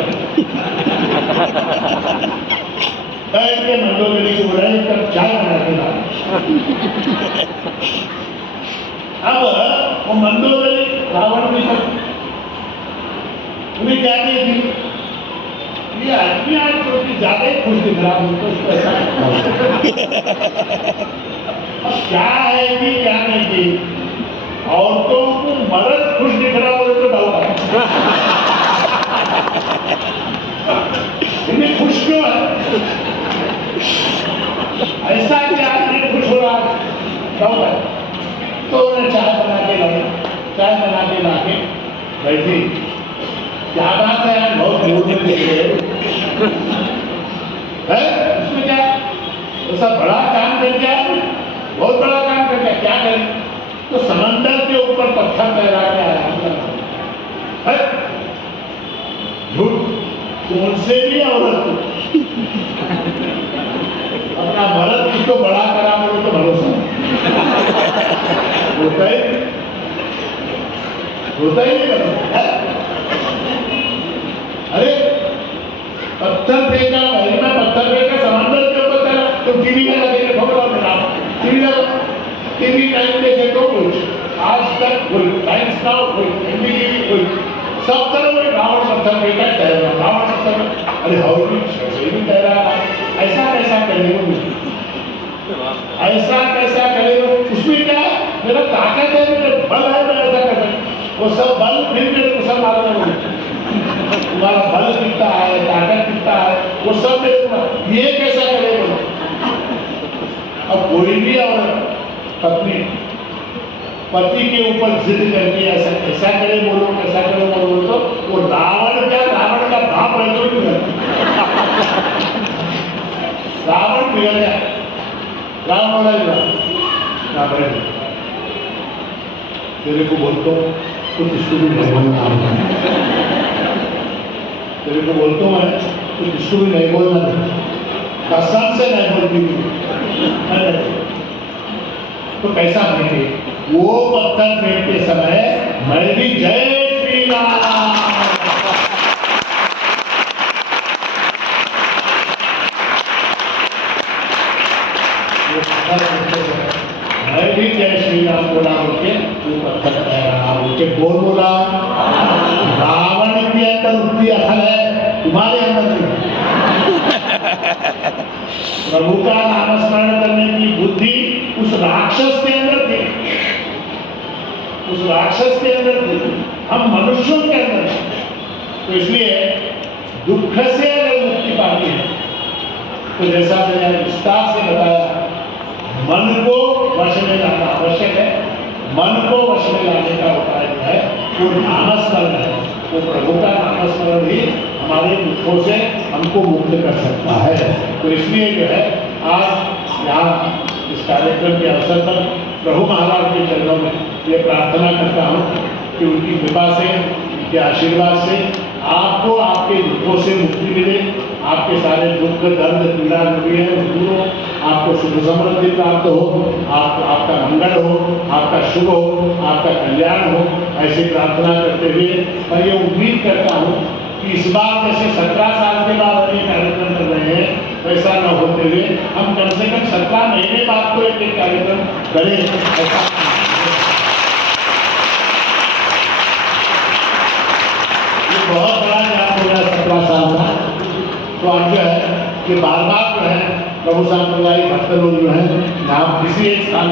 बैठ के मंदोदरी को बोला एक कप चाय बना के ला। अब वो मंदोदरी रावण की उन्हें क्या नहीं थी, ये आदमी आज तो ज्यादा ही खुश दिख रहा है, तो ऐसा अब क्या है कि क्या नहीं थी, औरतों को मर्द खुश दिख रहा हो तो डाउट है। इन्हें खुश क्यों है? ऐसा क्या आदमी खुश हो रहा है? तो उन्हें चाय बना के लाके बैठी। क्या बात है यार, बहुत दूर में देखे है, उसमें क्या ऐसा बड़ा काम कर दिया, बहुत बड़ा काम कर दिया, क्या करें? तो समंदर के ऊपर पत्थर तैरा के आया है, झूठ तो उनसे भी औरत अपना मर्द किसको बड़ा करा बोलो तो भरोसा होता ही नहीं भरोसा। अरे पत्थर फेंका, वही में पत्थर फेंका, समंदर के ऊपर तैरा, तो टीवी में लगे ठोकरा मेरा टीवी टाइम देखे तो कुछ आज तक कोई टाइम्स नाउ कोई हिंदी कोई सब तरह में रावण पत्थर फेंका तैरा, रावण पत्थर, अरे हौली भी तैरा, ऐसा कैसा करेगा? ऐसा कैसा करेगा? उसमें क्या मेरा ताकत है, मेरा बल है, मैं ऐसा कर सकता। वो सब बल फिर मेरे को सब मालूम है, तुम्हारा बल कितना है, ताकत कितना है, वो सब मेरे को, ये कैसा करेगा? अब कोई भी और पत्नी पति के ऊपर जिद करके ऐसा करे बोलो, ऐसा करे बोलो, तो वो रावण का बाप है तो नहीं रावण बिगड़ गया। रावण बोला तेरे को बोलता हूँ कुछ इसको भी नहीं बोलना, तेरे को बोलता हूँ मैं कुछ इसको भी नहीं बोलना, कसम से नहीं बोलती। तो कैसा फेंके? वो पत्थर फेंकते समय मैं भी जय श्री राम, मैं भी जय श्री राम बोला बोलके वो पत्थर तैरा बोलके बोला। रावण के अंदर उतनी अकल है, तुम्हारे अंदर थी। प्रभु का नामस्मरण करने की बुद्धि उस राक्षस के अंदर थी, उस राक्षस के अंदर थी, हम मनुष्यों के अंदर थे। तो इसलिए दुख से अगर मुक्ति पानी है तो जैसा मैंने विस्तार से बताया, मन को वश में लाना आवश्यक है। मन को वश में लाने का उपाय जो है वो नामस्मरण है। वो प्रभु का नामस्मरण ही हमारे दुखों से हमको मुक्त कर सकता है। तो इसलिए जो है आज यहाँ इस कार्यक्रम के अवसर पर प्रभु महाराज के चरणों में ये प्रार्थना करता हूँ कि उनकी कृपा से, उनके आशीर्वाद से आपको आपके दुखों से मुक्ति मिले, आपके सारे दुख दर्द पीड़ा जो भी है वो दूर हो, आपको सुख समृद्धि प्राप्त हो, आपका मंगल हो, आपका शुभ हो, आपका कल्याण हो, ऐसी प्रार्थना करते हुए मैं ये उम्मीद करता हूँ कि इस बार जैसे 17 साल के बाद हम ये कार्यक्रम कर रहे हैं वैसा न होते हुए हम कम से कम 17 महीने बाद को एक कार्यक्रम करें, ऐसा बहुत बड़ा ज्ञान हो गया 17 साल का। तो अब जो है कि बार बार जो है प्रभु सांप्रदायिक भक्त लोग जो है यहाँ किसी एक स्थान